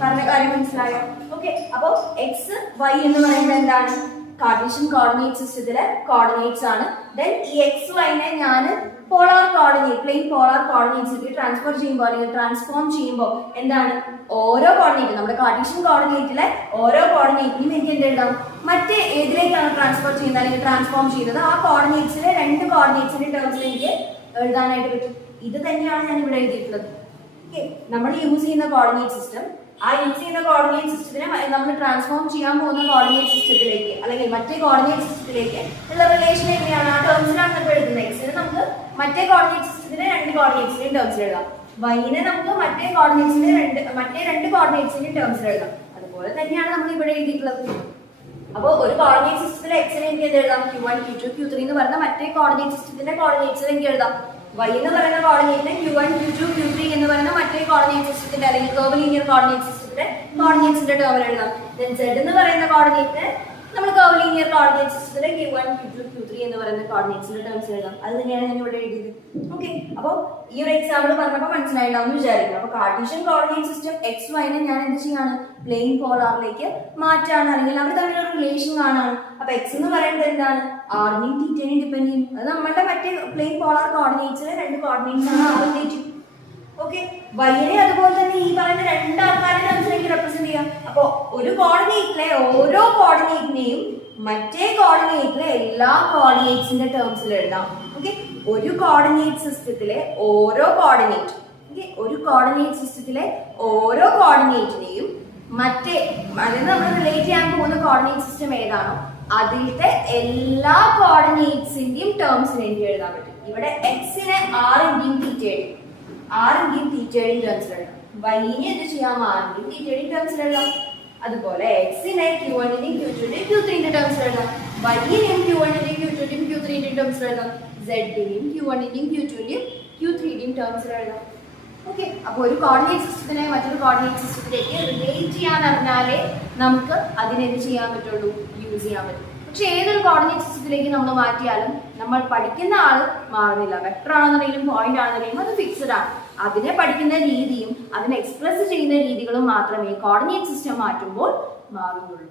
പറഞ്ഞ കാര്യം മനസ്സിലായോ? ഓക്കെ, അപ്പൊ എക്സ് വൈ എന്ന് പറയുന്നത് എന്താണ്? കാർട്ടീഷ്യൻ കോർഡിനേറ്റ് സിസ്റ്റത്തിലെ കോർഡിനേറ്റ്സ് ആണ്. ദെൻ ഈ എക്സ് വൈനെ ഞാൻ പോളാർ കോർഡിനേറ്റ് പ്ലെയിൻ പോളാർ കോർഡിനേറ്റ്സിലേക്ക് ട്രാൻസ്ഫർ ചെയ്യുമ്പോൾ അല്ലെങ്കിൽ ട്രാൻസ്ഫോം ചെയ്യുമ്പോൾ എന്താണ് ഓരോ കോർഡിനേറ്റ് നമ്മുടെ കാർട്ടീഷ്യൻ കോർഡിനേറ്റിലെ ഓരോ കോർഡിനേറ്റിനും എനിക്ക് എന്ത് എഴുതാം? മറ്റേ ഏതിലേക്കാണ് ട്രാൻസ്ഫർ ചെയ്യുന്നത് അല്ലെങ്കിൽ ട്രാൻസ്ഫോം ചെയ്യുന്നത് ആ കോർഡിനേറ്റ്സിലെ രണ്ട് കോർഡിനേറ്റ്സിന്റെ ടേംസിൽ എനിക്ക് എഴുതാനായിട്ട് പറ്റും. ഇത് തന്നെയാണ് ഞാൻ ഇവിടെ എഴുതിയിട്ടുള്ളത്. ഓക്കെ, നമ്മൾ യൂസ് ചെയ്യുന്ന കോർഡിനേറ്റ് സിസ്റ്റം, ആ യൂസ് ചെയ്യുന്ന കോർഡിനേറ്റ് സിസ്റ്റത്തിനെ നമ്മൾ ട്രാൻസ്ഫോം ചെയ്യാൻ പോകുന്ന കോർഡിനേറ്റ് സിസ്റ്റത്തിലേക്ക് അല്ലെങ്കിൽ മറ്റേ കോർഡിനേറ്റ് സിസ്റ്റത്തിലേക്ക് ഉള്ള റിലേഷൻ എങ്ങനെയാണ്? ആ ടേംസിലാണ് നമ്മൾ എഴുതുന്നത്. എക്സിന് നമുക്ക് മറ്റേ കോർഡിനേറ്റ് സിസ്റ്റത്തിലെ രണ്ട് കോർഡിനേറ്റ്സിന്റെയും ടേംസിൽ എഴുതാം. വൈനെ നമുക്ക് മറ്റേ രണ്ട് കോർഡിനേറ്റ്സിന്റെയും ടേംസിൽ എഴുതാം. അതുപോലെ തന്നെയാണ് നമ്മൾ ഇവിടെ എഴുതിയിട്ടുള്ളത്. അപ്പോൾ ഒരു കോർഡിനേറ്റ് സിസ്റ്റത്തിലെ എക്സിനെ എനിക്ക് എന്ത് എഴുതാം? Q1, Q2, Q3 എന്ന് പറഞ്ഞ മറ്റേ കോർഡിനേറ്റ് സിസ്റ്റത്തിന്റെ കോർഡിനേറ്റ്സിൽ എനിക്ക് എഴുതാം. y എന്ന് പറയുന്ന കോർഡിനേറ്റിനെ Q1, Q2, Q3 എന്ന് പറയുന്ന മറ്റേ കോർഡിനേറ്റ് സിസ്റ്റത്തിന്റെ അല്ലെങ്കിൽ കർവ് ലീനിയർ കോർഡിനേറ്റ് സിസ്റ്റത്തിന്റെ കോർഡിനേറ്റ്സിന്റെ ടേമിൽ എഴുതാം. ദെൻ z എന്ന് പറയുന്ന കോർഡിനേറ്റിനെ നമ്മൾ കർവ് ലീനിയർ കോർഡിനേറ്റ് സിസ്റ്റത്തിലെ Q1, Q2, Q3 എന്ന് പറയുന്ന കോർഡിനേറ്റ്സിന്റെ ടേംസ് എഴുതാം. അത് തന്നെയാണ് ഞാൻ ഇവിടെ എഴുതിയത്. ഓക്കെ, അപ്പോൾ ഈ ഒരു എക്സാമ്പിൾ പറഞ്ഞപ്പോൾ മനസ്സിലായിട്ടുണ്ടാവും വിചാരിക്കുന്നു. അപ്പോൾ കാർട്ടീഷ്യൻ കോർഡിനേറ്റ് സിസ്റ്റം എക്സ് വൈനെ ഞാൻ എന്ത് ചെയ്യാണ്? പ്ലെയിൻ പോളാറിലേക്ക് മാറ്റാണ് അല്ലെങ്കിൽ അവർ തമ്മിലൊരു റിലേഷൻ കാണാണ്. അപ്പൊ എക്സ് എന്ന് പറയുന്നത് എന്താണ്? ആറിനെയും തീറ്റനെയും ഡിപ്പെൻഡ് ചെയ്യും. അത് നമ്മുടെ മറ്റേ പ്ലെയിൻ പോളാർ കോർഡിനേറ്റ്സിലെ രണ്ട് കോർഡിനേറ്റ്സ് ആണ് ആറും തീറ്റയും. ഓക്കെ, വൈനെ അതുപോലെ തന്നെ ഈ പറയുന്ന രണ്ട് ആൾക്കാരെ നമുക്ക് റെപ്രസെന്റ് ചെയ്യാം. അപ്പൊ ഒരു കോർഡിനേറ്റിലെ ഓരോ കോർഡിനേറ്റിനെയും മറ്റേ കോർഡിനേറ്റിലെ എല്ലാ കോർഡിനേറ്റ്സിന്റെ ടേംസിൽ എഴുതാം. ഓക്കെ, ഒരു കോർഡിനേറ്റ് സിസ്റ്റത്തിലെ ഓരോ കോർഡിനേറ്റ് ഒരു കോർഡിനേറ്റ് സിസ്റ്റത്തിലെ ഓരോ കോർഡിനേറ്റിനെയും മറ്റേ അതായത് നമ്മൾ റിലേറ്റ് ചെയ്യാൻ പോകുന്ന കോർഡിനേറ്റ് സിസ്റ്റം ഏതാണോ അതിലത്തെ എല്ലാ കോർഡിനേറ്റ്സിന്റെയും ടേംസിന് എനിക്ക് എഴുതാൻ പറ്റും. ഇവിടെ എക്സിനെ ആറിന്റെയും തീറ്റയുടെയും ടേംസിൽ എഴുതാം. വൈനെ എന്ത് ചെയ്യാം? ആറിന്റെയും തീറ്റയുടെയും ടേംസിൽ എഴുതാം. അതുപോലെ എക്സിനെ Q1ന്റെയും Q2ന്റെയും Q3ന്റെ ടേംസിൽ എഴുതാം. വൈനെയും Q1ന്റെയും Q2ന്റെയും Q3ന്റെയും ടേംസിൽ എഴുതാം. സെഡിനെയും Q1ന്റെയും Q2ന്റെയും Q3ന്റെയും ടേംസിൽ എഴുതാം. ഓക്കെ, അപ്പൊ ഒരു കോർഡിനേറ്റ് സിസ്റ്റത്തിനെ മറ്റൊരു കോർഡിനേറ്റ് സിസ്റ്റത്തിലേക്ക് റിലേറ്റ് ചെയ്യാൻ അറിഞ്ഞാലേ നമുക്ക് അതിനെന്ത് ചെയ്യാൻ പറ്റുള്ളൂ? യൂസ് ചെയ്യാൻ പറ്റും. പക്ഷെ ഏതൊരു കോർഡിനേറ്റ് സിസ്റ്റത്തിലേക്ക് നമ്മൾ മാറ്റിയാലും നമ്മൾ പഠിക്കുന്ന ആള് മാറുന്നില്ല. വെക്ടർ ആണെന്നുണ്ടെങ്കിലും പോയിന്റ് ആണെന്നുണ്ടെങ്കിലും അത് ഫിക്സഡ് ആണ്. അതിനെ പഠിക്കുന്ന രീതിയും അതിനെ എക്സ്പ്രസ് ചെയ്യുന്ന രീതികളും മാത്രമേ കോർഡിനേറ്റ് സിസ്റ്റം മാറ്റുമ്പോൾ മാറുന്നുള്ളൂ.